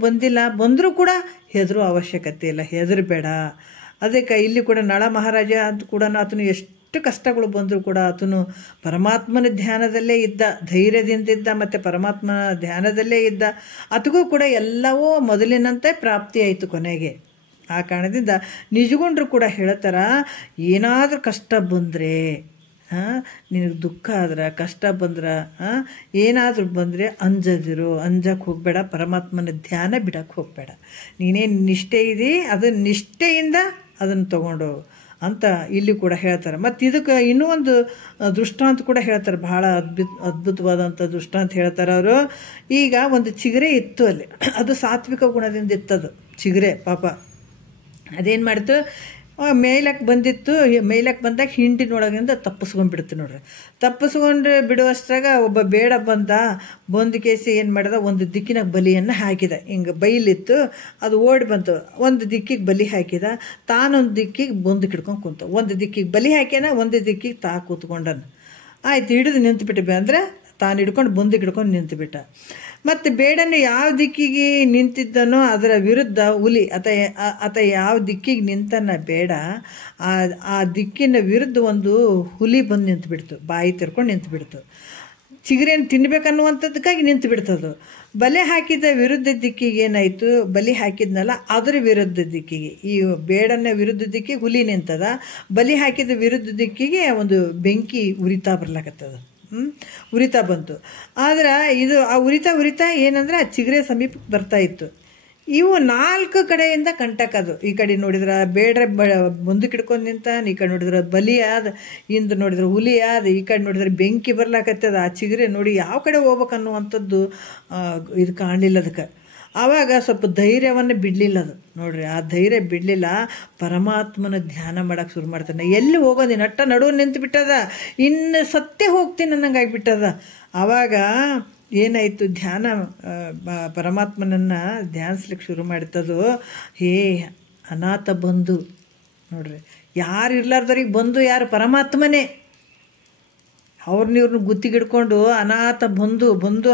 ಬಂದರೂ ಕೂಡ ಹೆದರೋ ಅವಶ್ಯಕತೆ ಇಲ್ಲ, ಹೆದರಬೇಡ. ಅದಕ್ಕೆ ಇಲ್ಲಿ ಕೂಡ ನಳ ಮಹಾರಾಜ ಅಂತ ಕೂಡ ಆತನು ಎಷ್ಟು ಕಷ್ಟಗಳು ಬಂದರೂ ಕೂಡ ಆತನು ಪರಮಾತ್ಮನ ಧ್ಯಾನದಲ್ಲೇ ಇದ್ದ, ಧೈರ್ಯದಿಂದ ಇದ್ದ, ಮತ್ತು ಪರಮಾತ್ಮನ ಧ್ಯಾನದಲ್ಲೇ ಇದ್ದ. ಆತಗೂ ಕೂಡ ಎಲ್ಲವೂ ಮೊದಲಿನಂತೆ ಪ್ರಾಪ್ತಿ ಆಯಿತು ಕೊನೆಗೆ. ಆ ಕಾರಣದಿಂದ ನಿಜಗೊಂಡ್ರು ಕೂಡ ಹೇಳ್ತಾರ, ಏನಾದರೂ ಕಷ್ಟ ಬಂದರೆ, ನಿನಗೆ ದುಃಖ ಆದ್ರೆ, ಕಷ್ಟ ಬಂದ್ರೆ, ಏನಾದರೂ ಬಂದರೆ ಅಂಜಕ್ಕೆ ಹೋಗಬೇಡ, ಪರಮಾತ್ಮನ ಧ್ಯಾನ ಬಿಡಕ್ಕೆ ಹೋಗಬೇಡ. ನೀನೇನು ನಿಷ್ಠೆ ಇದೆ ಅದನ್ನು ನಿಷ್ಠೆಯಿಂದ ಅದನ್ನು ತಗೊಂಡು ಅಂತ ಇಲ್ಲಿ ಕೂಡ ಹೇಳ್ತಾರೆ. ಮತ್ತು ಇದಕ್ಕೆ ಇನ್ನೂ ಒಂದು ದೃಷ್ಟಾಂತ ಕೂಡ ಹೇಳ್ತಾರೆ, ಭಾಳ ಅದ್ಭುತವಾದಂಥ ದೃಷ್ಟಾಂತ ಹೇಳ್ತಾರೆ ಅವರು. ಈಗ ಒಂದು ಚಿಗರೆ ಇತ್ತು ಅಲ್ಲಿ, ಅದು ಸಾತ್ವಿಕ ಗುಣದಿಂದ ಇತ್ತದು ಚಿಗರೆ. ಪಾಪ ಅದೇನು ಮಾಡ್ತು, ಮೇಲಕ್ಕೆ ಬಂದಾಗ ಹಿಂಡಿನೊಳಗಿಂದ ತಪ್ಪಿಸ್ಕೊಂಡ್ಬಿಡ್ತು ನೋಡ್ರಿ. ತಪ್ಪಿಸ್ಕೊಂಡು ಬಿಡುವಷ್ಟ್ರಾಗ ಒಬ್ಬ ಬೇಡ ಬಂದು ಕೇಸಿ ಏನು ಮಾಡಿದ, ಒಂದು ದಿಕ್ಕಿನಾಗ ಬಲಿಯನ್ನು ಹಾಕಿದ. ಹಿಂಗೆ ಬೈಲಿತ್ತು, ಅದು ಓಡಿ ಬಂತು, ಒಂದು ದಿಕ್ಕಿಗೆ ಬಲಿ ಹಾಕಿದ, ತಾನೊಂದು ದಿಕ್ಕಿಗೆ ಬಂದಕ್ಕೆ ಹಿಡ್ಕೊಂಡು ಕುಂತ. ಒಂದು ದಿಕ್ಕಿಗೆ ಬಲಿ ಹಾಕ್ಯಾನ, ಒಂದು ದಿಕ್ಕಿಗೆ ಕೂತ್ಕೊಂಡನು. ಆಯ್ತು, ಹಿಡಿದು ನಿಂತುಬಿಟ್ಟು ಅಂದರೆ ತಾನು ಹಿಡ್ಕೊಂಡು ಬಂದಕ್ಕೆ ಹಿಡ್ಕೊಂಡು ನಿಂತುಬಿಟ್ಟ. ಮತ್ತು ಬೇಡನು ಯಾವ ದಿಕ್ಕಿಗೆ ನಿಂತಿದ್ದನೋ ಅದರ ವಿರುದ್ಧ ಹುಲಿ ಆತ ಯಾವ ದಿಕ್ಕಿಗೆ ನಿಂತನ ಬೇಡ ಆ ದಿಕ್ಕಿನ ವಿರುದ್ಧ ಒಂದು ಹುಲಿ ಬಂದು ನಿಂತುಬಿಡ್ತು, ಬಾಯಿ ತೆರ್ಕೊಂಡು ನಿಂತುಬಿಡ್ತು. ಚಿಗರೆಯನ್ನು ತಿನ್ಬೇಕನ್ನುವಂಥದ್ದಕ್ಕಾಗಿ ನಿಂತು ಬಿಡ್ತದು. ಬಲೆ ಹಾಕಿದ ವಿರುದ್ಧ ದಿಕ್ಕಿಗೆ ಏನಾಯಿತು, ಬಲಿ ಹಾಕಿದ್ನಲ್ಲ ಅದರ ವಿರುದ್ಧ ದಿಕ್ಕಿಗೆ, ಈ ಬೇಡನ ವಿರುದ್ಧ ದಿಕ್ಕಿಗೆ ಹುಲಿ ನಿಂತದ, ಬಲಿ ಹಾಕಿದ ವಿರುದ್ಧ ದಿಕ್ಕಿಗೆ ಒಂದು ಬೆಂಕಿ ಉರಿತಾ ಬರ್ಲಾಕತ್ತದ. ಉರಿತಾ ಬಂತು. ಆದ್ರೆ ಇದು ಆ ಉರಿತಾ ಏನಂದ್ರೆ ಆ ಚಿಗರೆ ಸಮೀಪಕ್ಕೆ ಬರ್ತಾ ಇತ್ತು. ಇವು 4 ಕಡೆಯಿಂದ ಕಂಟಕದು. ಈ ಕಡೆ ನೋಡಿದ್ರೆ ಬೇಡ್ರೆ ಮುಂದಕ್ಕೆ ಹಿಡ್ಕೊಂಡು ನಿಂತಾನ, ಈ ಕಡೆ ನೋಡಿದ್ರೆ ಬಲಿ ಆದ, ಹಿಂದೆ ನೋಡಿದ್ರೆ ಹುಲಿ ಆದ, ಈ ಕಡೆ ನೋಡಿದ್ರೆ ಬೆಂಕಿ ಬರ್ಲಾಕತ್ತದ. ಆ ಚಿಗರೆ ನೋಡಿ ಯಾವ ಕಡೆ ಹೋಗ್ಬೇಕನ್ನುವಂಥದ್ದು ಇದು ಕಾಣಲಿಲ್ಲ ಅದಕ್ಕೆ. ಆವಾಗ ಸ್ವಲ್ಪ ಧೈರ್ಯವನ್ನು ಬಿಡಲಿಲ್ಲ ಅದು. ನೋಡ್ರಿ, ಆ ಧೈರ್ಯ ಬಿಡಲಿಲ್ಲ. ಪರಮಾತ್ಮನ ಧ್ಯಾನ ಮಾಡೋಕೆ ಶುರು ಮಾಡ್ತಾನೆ. ಎಲ್ಲಿ ಹೋಗೋದು, ನಟ್ಟ ನಡುವೆ ನಿಂತು ಬಿಟ್ಟದ, ಇನ್ನು ಸತ್ತೇ ಹೋಗ್ತೀನಿ ಅನ್ನಂಗೆ ಆಗಿಬಿಟ್ಟದ. ಆವಾಗ ಏನಾಯಿತು, ಧ್ಯಾನ ಪರಮಾತ್ಮನನ್ನು ಧ್ಯಾನಿಸ್ಲಿಕ್ಕೆ ಶುರು ಮಾಡ್ತದೋ. ಹೇ ಅನಾಥ ಬಂಧು, ನೋಡ್ರಿ, ಯಾರು ಇರ್ಲಾರ್ದವ್ರಿಗೆ ಬಂಧು ಯಾರು? ಪರಮಾತ್ಮನೇ. ಇವ್ರನ್ನ ಗುತ್ತಿಗಿಡ್ಕೊಂಡು ಅನಾಥ ಬಂಧು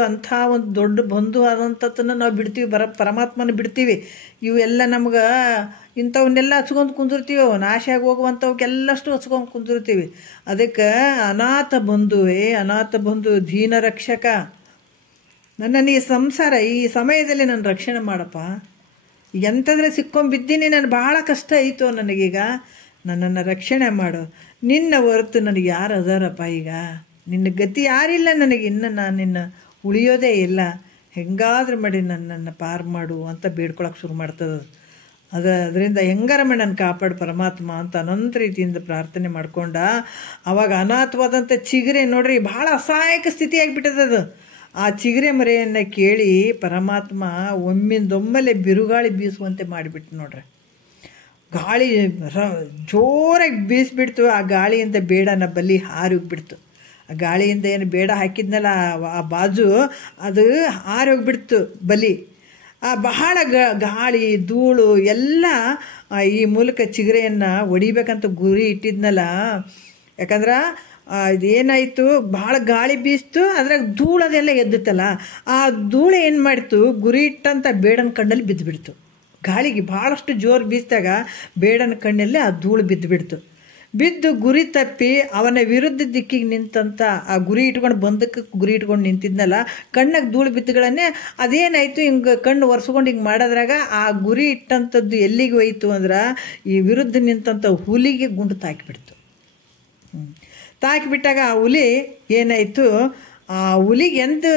ಅಂಥ ಒಂದು ದೊಡ್ಡ ಬಂಧು ಆದಂಥದ್ದನ್ನು ನಾವು ಬಿಡ್ತೀವಿ, ಪರಮಾತ್ಮನ ಬಿಡ್ತೀವಿ. ಇವೆಲ್ಲ ನಮ್ಗೆ ಇಂಥವನ್ನೆಲ್ಲ ಹಚ್ಕೊಂಡು ಕುಂದಿರ್ತೀವಿ, ನಾಶ ಆಗಿ ಹೋಗುವಂಥವಕ್ಕೆಲ್ಲಷ್ಟು ಹಚ್ಕೊಂಡು ಕುಂದಿರ್ತೀವಿ. ಅದಕ್ಕೆ ಅನಾಥ ಬಂಧು ದೀನ ರಕ್ಷಕ, ನನ್ನನ್ನು ಈ ಸಂಸಾರ ಈ ಸಮಯದಲ್ಲಿ ನನ್ನ ರಕ್ಷಣೆ ಮಾಡಪ್ಪ. ಎಂಥದ್ರೆ ಸಿಕ್ಕೊಂಡ್ಬಿದ್ದೀನಿ, ನಾನು ಭಾಳ ಕಷ್ಟ ಆಯಿತು ನನಗೀಗ, ನನ್ನನ್ನು ರಕ್ಷಣೆ ಮಾಡು. ನಿನ್ನ ಹೊರತು ನನಗೆ ಯಾರು ಅದಾರಪ್ಪ? ಈಗ ನಿನ್ನ ಗತಿ ಯಾರಿಲ್ಲ ನನಗೆ, ಇನ್ನು ನಾನು ನಿನ್ನ ಉಳಿಯೋದೇ ಇಲ್ಲ, ಹೆಂಗಾದ್ರೂ ಮಾಡಿ ನನ್ನನ್ನು ಪಾರು ಮಾಡು ಅಂತ ಬೇಡ್ಕೊಳಕ್ಕೆ ಶುರು ಮಾಡ್ತದೆ. ಅದರಿಂದ ಹೆಂಗಾರ ಮಾಡಿ ನನ್ನ ಕಾಪಾಡು ಪರಮಾತ್ಮ ಅಂತ ಅನಂತ ರೀತಿಯಿಂದ ಪ್ರಾರ್ಥನೆ ಮಾಡ್ಕೊಂಡ. ಆವಾಗ ಅನಾಥವಾದಂಥ ಚಿಗರೆ ನೋಡ್ರಿ ಭಾಳ ಅಸಹಾಯಕ ಸ್ಥಿತಿ ಆಗಿಬಿಟ್ಟದದು. ಆ ಚಿಗರೆ ಮರೆಯನ್ನು ಕೇಳಿ ಪರಮಾತ್ಮ ಒಮ್ಮಿಂದೊಮ್ಮೆಲೆ ಬಿರುಗಾಳಿ ಬೀಸುವಂತೆ ಮಾಡಿಬಿಟ್ಟು ನೋಡ್ರಿ. ಗಾಳಿ ಜೋರಾಗಿ ಬೀಸಿಬಿಡ್ತು. ಆ ಗಾಳಿಯಿಂದ ಬೇಡನ ಬಲಿ ಹಾರಿ ಹೋಗ್ಬಿಡ್ತು. ಆ ಗಾಳಿಯಿಂದ ಏನು ಬೇಡ ಹಾಕಿದ್ನಲ್ಲ ಆ ಬಾಜು, ಅದು ಹಾರಿ ಹೋಗ್ಬಿಡ್ತು ಬಲಿ. ಬಹಳ ಗಾಳಿ ಧೂಳು ಎಲ್ಲ ಈ ಮೂಲಕ ಚಿಗರೆಯನ್ನು ಹೊಡಿಬೇಕಂತ ಗುರಿ ಇಟ್ಟಿದ್ನಲ್ಲ. ಯಾಕಂದ್ರೆ ಇದೇನಾಯಿತು, ಭಾಳ ಗಾಳಿ ಬೀಸ್ತು, ಅದ್ರಾಗ ಧೂಳು ಅದೆಲ್ಲ ಎದ್ದುತ್ತಲ್ಲ, ಆ ಧೂಳು ಏನು ಮಾಡಿತು, ಗುರಿ ಇಟ್ಟಂಥ ಬೇಡನ ಕಣ್ಣಲ್ಲಿ ಬಿದ್ದುಬಿಡ್ತು. ಗಾಳಿಗೆ ಭಾಳಷ್ಟು ಜೋರು ಬೀಸಿದಾಗ ಬೇಡನ ಕಣ್ಣಲ್ಲಿ ಆ ಧೂಳು ಬಿದ್ದು ಗುರಿ ತಪ್ಪಿ ಅವನ ವಿರುದ್ಧ ದಿಕ್ಕಿಗೆ ನಿಂತಂತ ಆ ಗುರಿ ಇಟ್ಕೊಂಡು ಬಂದಕ್ಕೆ ಗುರಿ ಇಟ್ಕೊಂಡು ನಿಂತಿದ್ನಲ್ಲ, ಕಣ್ಣಾಗ ಧೂಳು ಬಿದ್ದುಗಳನ್ನೇ ಅದೇನಾಯಿತು, ಹಿಂಗೆ ಕಣ್ಣು ಒರೆಸ್ಕೊಂಡು ಹಿಂಗೆ ಮಾಡೋದ್ರಾಗ ಆ ಗುರಿ ಇಟ್ಟಂಥದ್ದು ಎಲ್ಲಿಗೆ ಹೋಯಿತು ಅಂದ್ರೆ ಈ ವಿರುದ್ಧ ನಿಂತಂಥ ಹುಲಿಗೆ ಗುಂಡು ತಾಕಿಬಿಡ್ತು. ತಾಕಿಬಿಟ್ಟಾಗ ಆ ಹುಲಿ ಏನಾಯಿತು, ಆ ಹುಲಿಗೆ ಎಂದು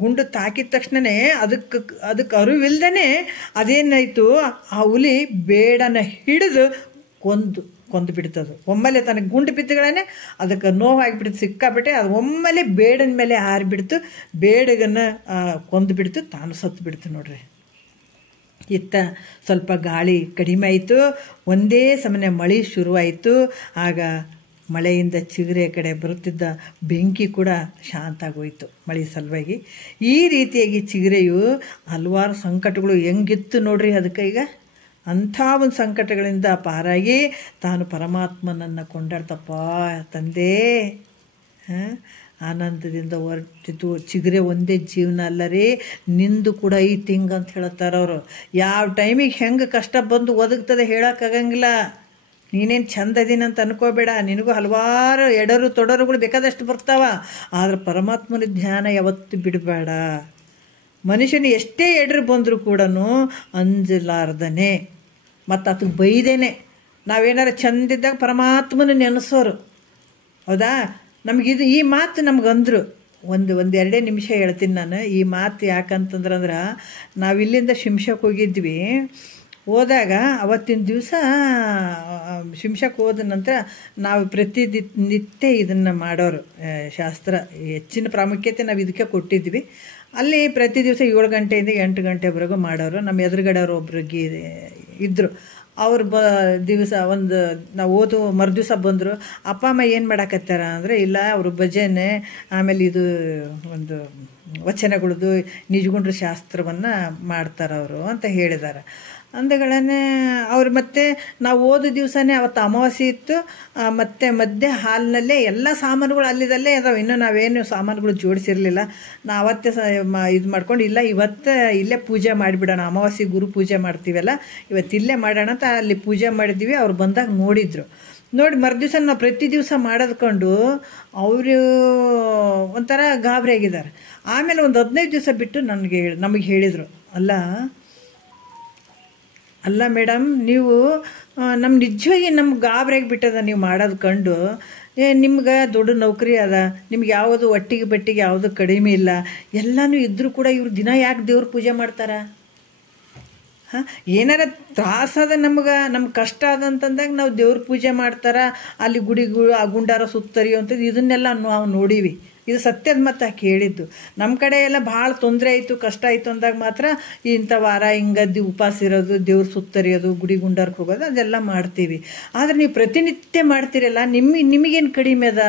ಗುಂಡು ತಾಕಿದ ತಕ್ಷಣವೇ ಅದಕ್ಕೆ ಅರಿವಿಲ್ದೇ ಅದೇನಾಯಿತು, ಆ ಹುಲಿ ಬೇಡನ ಹಿಡಿದು ಕೊಂದು ಬಿಡ್ತದು. ಒಮ್ಮೆಲೆ ತನಗೆ ಗುಂಡು ಬಿದ್ದುಗಳನ್ನೇ ಅದಕ್ಕೆ ನೋವಾಗಿಬಿಡ್ತು, ಸಿಕ್ಕಾಬಿಟ್ಟೆ. ಅದು ಒಮ್ಮೆಲೆ ಬೇಡನ ಮೇಲೆ ಹಾರಿಬಿಡ್ತು, ಬೇಡಗನ್ನು ಕೊಂದು ಬಿಡ್ತು, ತಾನು ಸತ್ತು ಬಿಡ್ತು ನೋಡ್ರಿ. ಇತ್ತ ಸ್ವಲ್ಪ ಗಾಳಿ ಕಡಿಮೆ ಆಯಿತು, ಒಂದೇ ಸಮನೆ ಮಳೆ ಶುರುವಾಯಿತು. ಆಗ ಮಳೆಯಿಂದ ಚಿಗುರೆ ಕಡೆ ಬರುತ್ತಿದ್ದ ಬೆಂಕಿ ಕೂಡ ಶಾಂತ ಆಗೋಯಿತು ಮಳೆ ಸಲುವಾಗಿ. ಈ ರೀತಿಯಾಗಿ ಚಿಗುರೆಯು ಹಲವಾರು ಸಂಕಟಗಳು ಹೆಂಗಿತ್ತು ನೋಡ್ರಿ. ಅದಕ್ಕೆ ಈಗ ಅಂಥ ಒಂದು ಸಂಕಟಗಳಿಂದ ಪಾರಾಗಿ ತಾನು ಪರಮಾತ್ಮನನ್ನು ಕೊಂಡಾಡ್ತಪ್ಪ ತಂದೆ ಆನಂದದಿಂದ ಹೊರಟಿತು. ಚಿಗುರೆ ಒಂದೇ ಜೀವನ ಅಲ್ಲ ರೀ, ನಿಂದು ಕೂಡ ಐತಿ ಹಿಂಗಂತ ಹೇಳ್ತಾರವರು. ಯಾವ ಟೈಮಿಗೆ ಹೆಂಗೆ ಕಷ್ಟ ಬಂದು ಒದಗ್ತದೆ ಹೇಳೋಕ್ಕಾಗಂಗಿಲ್ಲ. ನೀನೇನು ಚಂದ ಇದೀನಂತ ಅನ್ಕೋಬೇಡ, ನಿನಗೂ ಹಲವಾರು ಎಡರು ತೊಡರುಗಳು ಬೇಕಾದಷ್ಟು ಬರ್ತಾವ. ಆದರೆ ಪರಮಾತ್ಮನ ಧ್ಯಾನ ಯಾವತ್ತು ಬಿಡಬೇಡ. ಮನುಷ್ಯನ ಎಷ್ಟೇ ಎಡರು ಬಂದರೂ ಕೂಡ ಅಂಜಲಾರ್ದನೆ ಮತ್ತು ಅದಕ್ಕೆ ಬೈದೇನೆ ನಾವೇನಾರು ಚಂದಿದ್ದಾಗ ಪರಮಾತ್ಮನ ನೆನೆಸೋರು. ಹೌದಾ? ನಮಗಿದು ಈ ಮಾತು ನಮಗಂದ್ರು ಒಂದೆರಡೇ ನಿಮಿಷ ಹೇಳ್ತೀನಿ ನಾನು. ಈ ಮಾತು ಯಾಕಂತಂದ್ರೆ ನಾವಿಲ್ಲಿಂದ ಶಿಂಷಕ್ಕೆ ಹೋಗಿದ್ವಿ. ಹೋದಾಗ ಅವತ್ತಿನ ದಿವಸ ಶಿಂಷಕ್ಕೆ ಹೋದ ನಂತರ ನಾವು ನಿತ್ಯ ಇದನ್ನು ಮಾಡೋರು. ಶಾಸ್ತ್ರ ಹೆಚ್ಚಿನ ಪ್ರಾಮುಖ್ಯತೆ ನಾವು ಇದಕ್ಕೆ ಕೊಟ್ಟಿದ್ವಿ. ಅಲ್ಲಿ ಪ್ರತಿ ದಿವಸ 7 ಗಂಟೆಯಿಂದ 8 ಗಂಟೆವರೆಗೂ ಮಾಡೋರು. ನಮ್ಮ ಎದುರುಗಡೆಯವರು ಒಬ್ರಿಗೆ ಇದ್ದರು. ಅವ್ರು ದಿವಸ ನಾವು ಓದು ಮರುದಿವಸ ಬಂದರು. ಅಪ್ಪ ಅಮ್ಮ ಏನು ಮಾಡಾಕತ್ತಾರ ಅಂದರೆ, ಇಲ್ಲ ಅವರು ಭಜನೆ, ಆಮೇಲೆ ಇದು ಒಂದು ವಚನಗಳದ್ದು ನಿಜಗುಂಡ್ರ ಶಾಸ್ತ್ರವನ್ನು ಮಾಡ್ತಾರವರು ಅಂತ ಹೇಳಿದ್ದಾರೆ. ಅಂದಗಳನ್ನೇ ಅವ್ರು ಮತ್ತೆ ನಾವು ಓದೋ ದಿವಸನೇ ಅವತ್ತು ಅಮಾವಾಸ್ಯೆ ಇತ್ತು. ಮತ್ತು ಮಧ್ಯೆ ಹಾಲಿನಲ್ಲೇ ಎಲ್ಲ ಸಾಮಾನುಗಳು ಅಲ್ಲಿದಲ್ಲೇ ಅದಾವೆ. ಇನ್ನೂ ನಾವೇನು ಸಾಮಾನುಗಳು ಜೋಡಿಸಿರಲಿಲ್ಲ. ನಾವು ಅವತ್ತೇ ಇದು ಮಾಡ್ಕೊಂಡು ಇಲ್ಲ ಇವತ್ತು ಇಲ್ಲೇ ಪೂಜೆ ಮಾಡಿಬಿಡೋಣ, ಅಮಾವಾಸ್ಯೆ ಗುರು ಪೂಜೆ ಮಾಡ್ತೀವಲ್ಲ ಇವತ್ತು ಇಲ್ಲೇ ಮಾಡೋಣ ಅಂತ ಅಲ್ಲಿ ಪೂಜೆ ಮಾಡಿದ್ವಿ. ಅವ್ರು ಬಂದಾಗ ನೋಡಿದ್ರು. ನೋಡಿ ಮರುದಿವ್ಸ ನಾವು ಪ್ರತಿ ದಿವಸ ಮಾಡೋದ್ಕೊಂಡು ಅವರು ಒಂಥರ ಗಾಬರಿ ಆಗಿದ್ದಾರೆ. ಆಮೇಲೆ ಒಂದು 15 ದಿವಸ ಬಿಟ್ಟು ನಮಗೆ ಹೇಳಿದರು, ಅಲ್ಲ ಮೇಡಮ್, ನೀವು ನಿಜವಾಗಿ ನಮ್ಗೆ ಗಾಬರಿಯಾಗಿ ಬಿಟ್ಟದ ನೀವು ಮಾಡೋದು ಕಂಡು. ನಿಮ್ಗೆ ದೊಡ್ಡ ನೌಕರಿ ಅದ, ನಿಮ್ಗೆ ಯಾವುದು ಒಟ್ಟಿಗೆ ಬಟ್ಟಿಗೆ ಯಾವುದು ಕಡಿಮೆ ಇಲ್ಲ, ಎಲ್ಲನೂ ಇದ್ದರೂ ಕೂಡ ಇವ್ರು ದಿನ ಯಾಕೆ ದೇವ್ರ ಪೂಜೆ ಮಾಡ್ತಾರ? ಏನಾರ ತ್ರಾಸದ ನಮ್ಗೆ ಕಷ್ಟ ಅದಂತಂದಾಗ ನಾವು ದೇವ್ರ ಪೂಜೆ ಮಾಡ್ತಾರ, ಅಲ್ಲಿ ಗುಡಿಗಳು ಆ ಗುಂಡಾರ ಸುತ್ತರಿಯೋ ಅಂಥದ್ದು ಇದನ್ನೆಲ್ಲ ನಾವು ನೋಡೀವಿ. ಇದು ಸತ್ಯದ ಮತ್ತು ಕೇಳಿದ್ದು. ನಮ್ಮ ಕಡೆ ಎಲ್ಲ ಭಾಳ ತೊಂದರೆ ಆಯಿತು, ಕಷ್ಟ ಆಯಿತು ಅಂದಾಗ ಮಾತ್ರ ಇಂಥ ವಾರ ಹಿಂಗದ್ದು ಉಪವಾಸ ಇರೋದು, ದೇವ್ರ ಸುತ್ತರಿಯೋದು, ಗುಡಿ ಗುಂಡಾರ್ಗೆ ಹೋಗೋದು ಅದೆಲ್ಲ ಮಾಡ್ತೀವಿ. ಆದರೆ ನೀವು ಪ್ರತಿನಿತ್ಯ ಮಾಡ್ತೀರಲ್ಲ, ನಿಮಗೇನು ಕಡಿಮೆ ಅದ?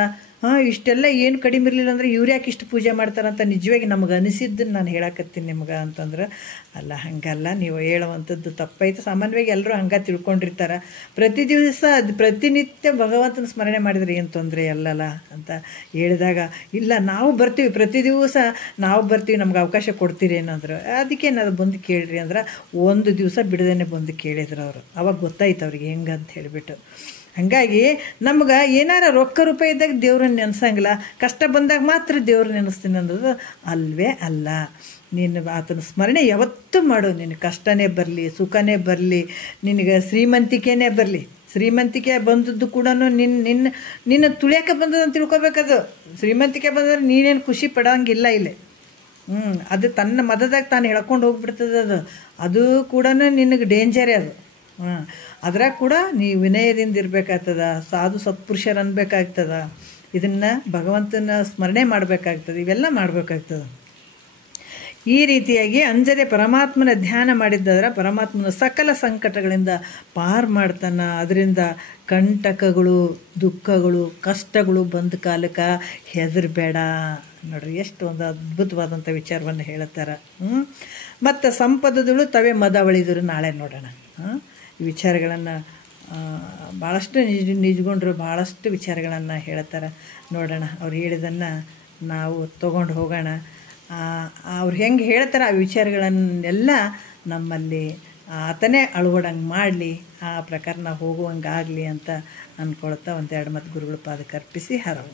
ಇಷ್ಟೆಲ್ಲ ಏನು ಕಡಿಮೆ ಇರಲಿಲ್ಲ ಅಂದರೆ ಇವ್ರು ಯಾಕೆ ಇಷ್ಟು ಪೂಜೆ ಮಾಡ್ತಾರಂತ ನಿಜವಾಗಿ ನಮಗೆ ಅನಿಸಿದ್ದನ್ನು ನಾನು ಹೇಳಕತ್ತೀನಿ ನಿಮ್ಗೆ ಅಂತಂದ್ರೆ, ಅಲ್ಲ ಹಂಗಲ್ಲ, ನೀವು ಹೇಳುವಂಥದ್ದು ತಪ್ಪಾಯ್ತು. ಸಾಮಾನ್ಯವಾಗಿ ಎಲ್ಲರೂ ಹಂಗೆ ತಿಳ್ಕೊಂಡಿರ್ತಾರೆ. ಪ್ರತಿ ದಿವಸ ಪ್ರತಿನಿತ್ಯ ಭಗವಂತನ ಸ್ಮರಣೆ ಮಾಡಿದರೆ ಏನು ತೊಂದರೆ ಅಲ್ಲಲ್ಲ ಅಂತ ಹೇಳಿದಾಗ, ಇಲ್ಲ ನಾವು ಬರ್ತೀವಿ, ಪ್ರತಿ ದಿವಸ ನಾವು ಬರ್ತೀವಿ, ನಮ್ಗೆ ಅವಕಾಶ ಕೊಡ್ತೀರಿ ಏನಂದ್ರೆ, ಅದಕ್ಕೆ ನಾನು ಬಂದು ಕೇಳ್ರಿ ಅಂದ್ರೆ ಒಂದು ದಿವಸ ಬಿಡದೇನೆ ಬಂದು ಕೇಳಿದ್ರು ಅವರು. ಅವಾಗ ಗೊತ್ತಾಯ್ತು ಅವ್ರಿಗೆ ಹೆಂಗಂತ ಹೇಳಿಬಿಟ್ಟು. ಹಾಗಾಗಿ ನಮ್ಗೆ ಏನಾರ ರೊಕ್ಕ ರೂಪಾಯಿ ಇದ್ದಾಗ ದೇವ್ರನ್ನ ನೆನೆಸಂಗಿಲ್ಲ, ಕಷ್ಟ ಬಂದಾಗ ಮಾತ್ರ ದೇವ್ರ ನೆನೆಸ್ತೀನಿ ಅನ್ನೋದು ಅಲ್ವೇ ಅಲ್ಲ. ನೀನು ಆತನ ಸ್ಮರಣೆ ಯಾವತ್ತೂ ಮಾಡು. ನಿನ್ನ ಕಷ್ಟನೇ ಬರಲಿ, ಸುಖನೇ ಬರಲಿ, ನಿನಗೆ ಶ್ರೀಮಂತಿಕೆನೇ ಬರಲಿ. ಶ್ರೀಮಂತಿಕೆ ಬಂದದ್ದು ಕೂಡ ನಿನ್ನ ತುಳಿಯೋಕೆ ಬಂದದಂತ ತಿಳ್ಕೊಬೇಕದು. ಶ್ರೀಮಂತಿಕೆ ಬಂದರೆ ನೀನೇನು ಖುಷಿ ಪಡೋಂಗಿಲ್ಲ ಇಲ್ಲಿ. ಅದು ತನ್ನ ಮದದಾಗ ತಾನು ಹೇಳ್ಕೊಂಡು ಹೋಗ್ಬಿಡ್ತದೆ. ಅದು ಕೂಡ ನಿನಗೆ ಡೇಂಜರೇ ಅದು. ಅದ್ರಾಗ ಕೂಡ ನೀವು ವಿನಯದಿಂದ ಇರಬೇಕಾಗ್ತದ, ಸಾಧು ಸತ್ಪುರುಷರು ಅನ್ಬೇಕಾಗ್ತದ, ಇದನ್ನು ಭಗವಂತನ ಸ್ಮರಣೆ ಮಾಡಬೇಕಾಗ್ತದೆ, ಇವೆಲ್ಲ ಮಾಡಬೇಕಾಗ್ತದೆ. ಈ ರೀತಿಯಾಗಿ ಅಂಜದೆ ಪರಮಾತ್ಮನ ಧ್ಯಾನ ಮಾಡಿದ್ದಾದ್ರೆ ಪರಮಾತ್ಮನ ಸಕಲ ಸಂಕಟಗಳಿಂದ ಪಾರು ಮಾಡ್ತಾನೆ. ಅದರಿಂದ ಕಂಟಕಗಳು, ದುಃಖಗಳು, ಕಷ್ಟಗಳು ಬಂದ ಕಾಲಕ್ಕೆ ಹೆದರಬೇಡ. ನೋಡ್ರಿ ಎಷ್ಟು ಒಂದು ಅದ್ಭುತವಾದಂಥ ವಿಚಾರವನ್ನು ಹೇಳ್ತಾರೆ. ಮತ್ತು ಸಂಪದಗಳು ತವೇ ಮದವಳಿದರು. ನಾಳೆ ನೋಡೋಣ ಈ ವಿಚಾರಗಳನ್ನು. ಭಾಳಷ್ಟು ನಿಜಗೊಂಡ್ರು ಭಾಳಷ್ಟು ವಿಚಾರಗಳನ್ನು ಹೇಳ್ತಾರೆ. ನೋಡೋಣ ಅವ್ರು ಹೇಳಿದ್ದನ್ನು ನಾವು ತೊಗೊಂಡು ಹೋಗೋಣ. ಅವ್ರು ಹೆಂಗೆ ಹೇಳ್ತಾರೆ ಆ ವಿಚಾರಗಳನ್ನೆಲ್ಲ ನಮ್ಮಲ್ಲಿ ಆತನೇ ಅಳವಡಂಗೆ ಮಾಡಲಿ, ಆ ಪ್ರಕಾರ ನಾವು ಹೋಗುವಂಗೆ ಆಗಲಿ ಅಂತ ಅಂದ್ಕೊಳ್ತಾ ಒಂದೆರಡು ಮತ್ತು ಗುರುಗಳ ಪಾದಕ್ಕೆ ಅರ್ಪಿಸಿ ಹರವು.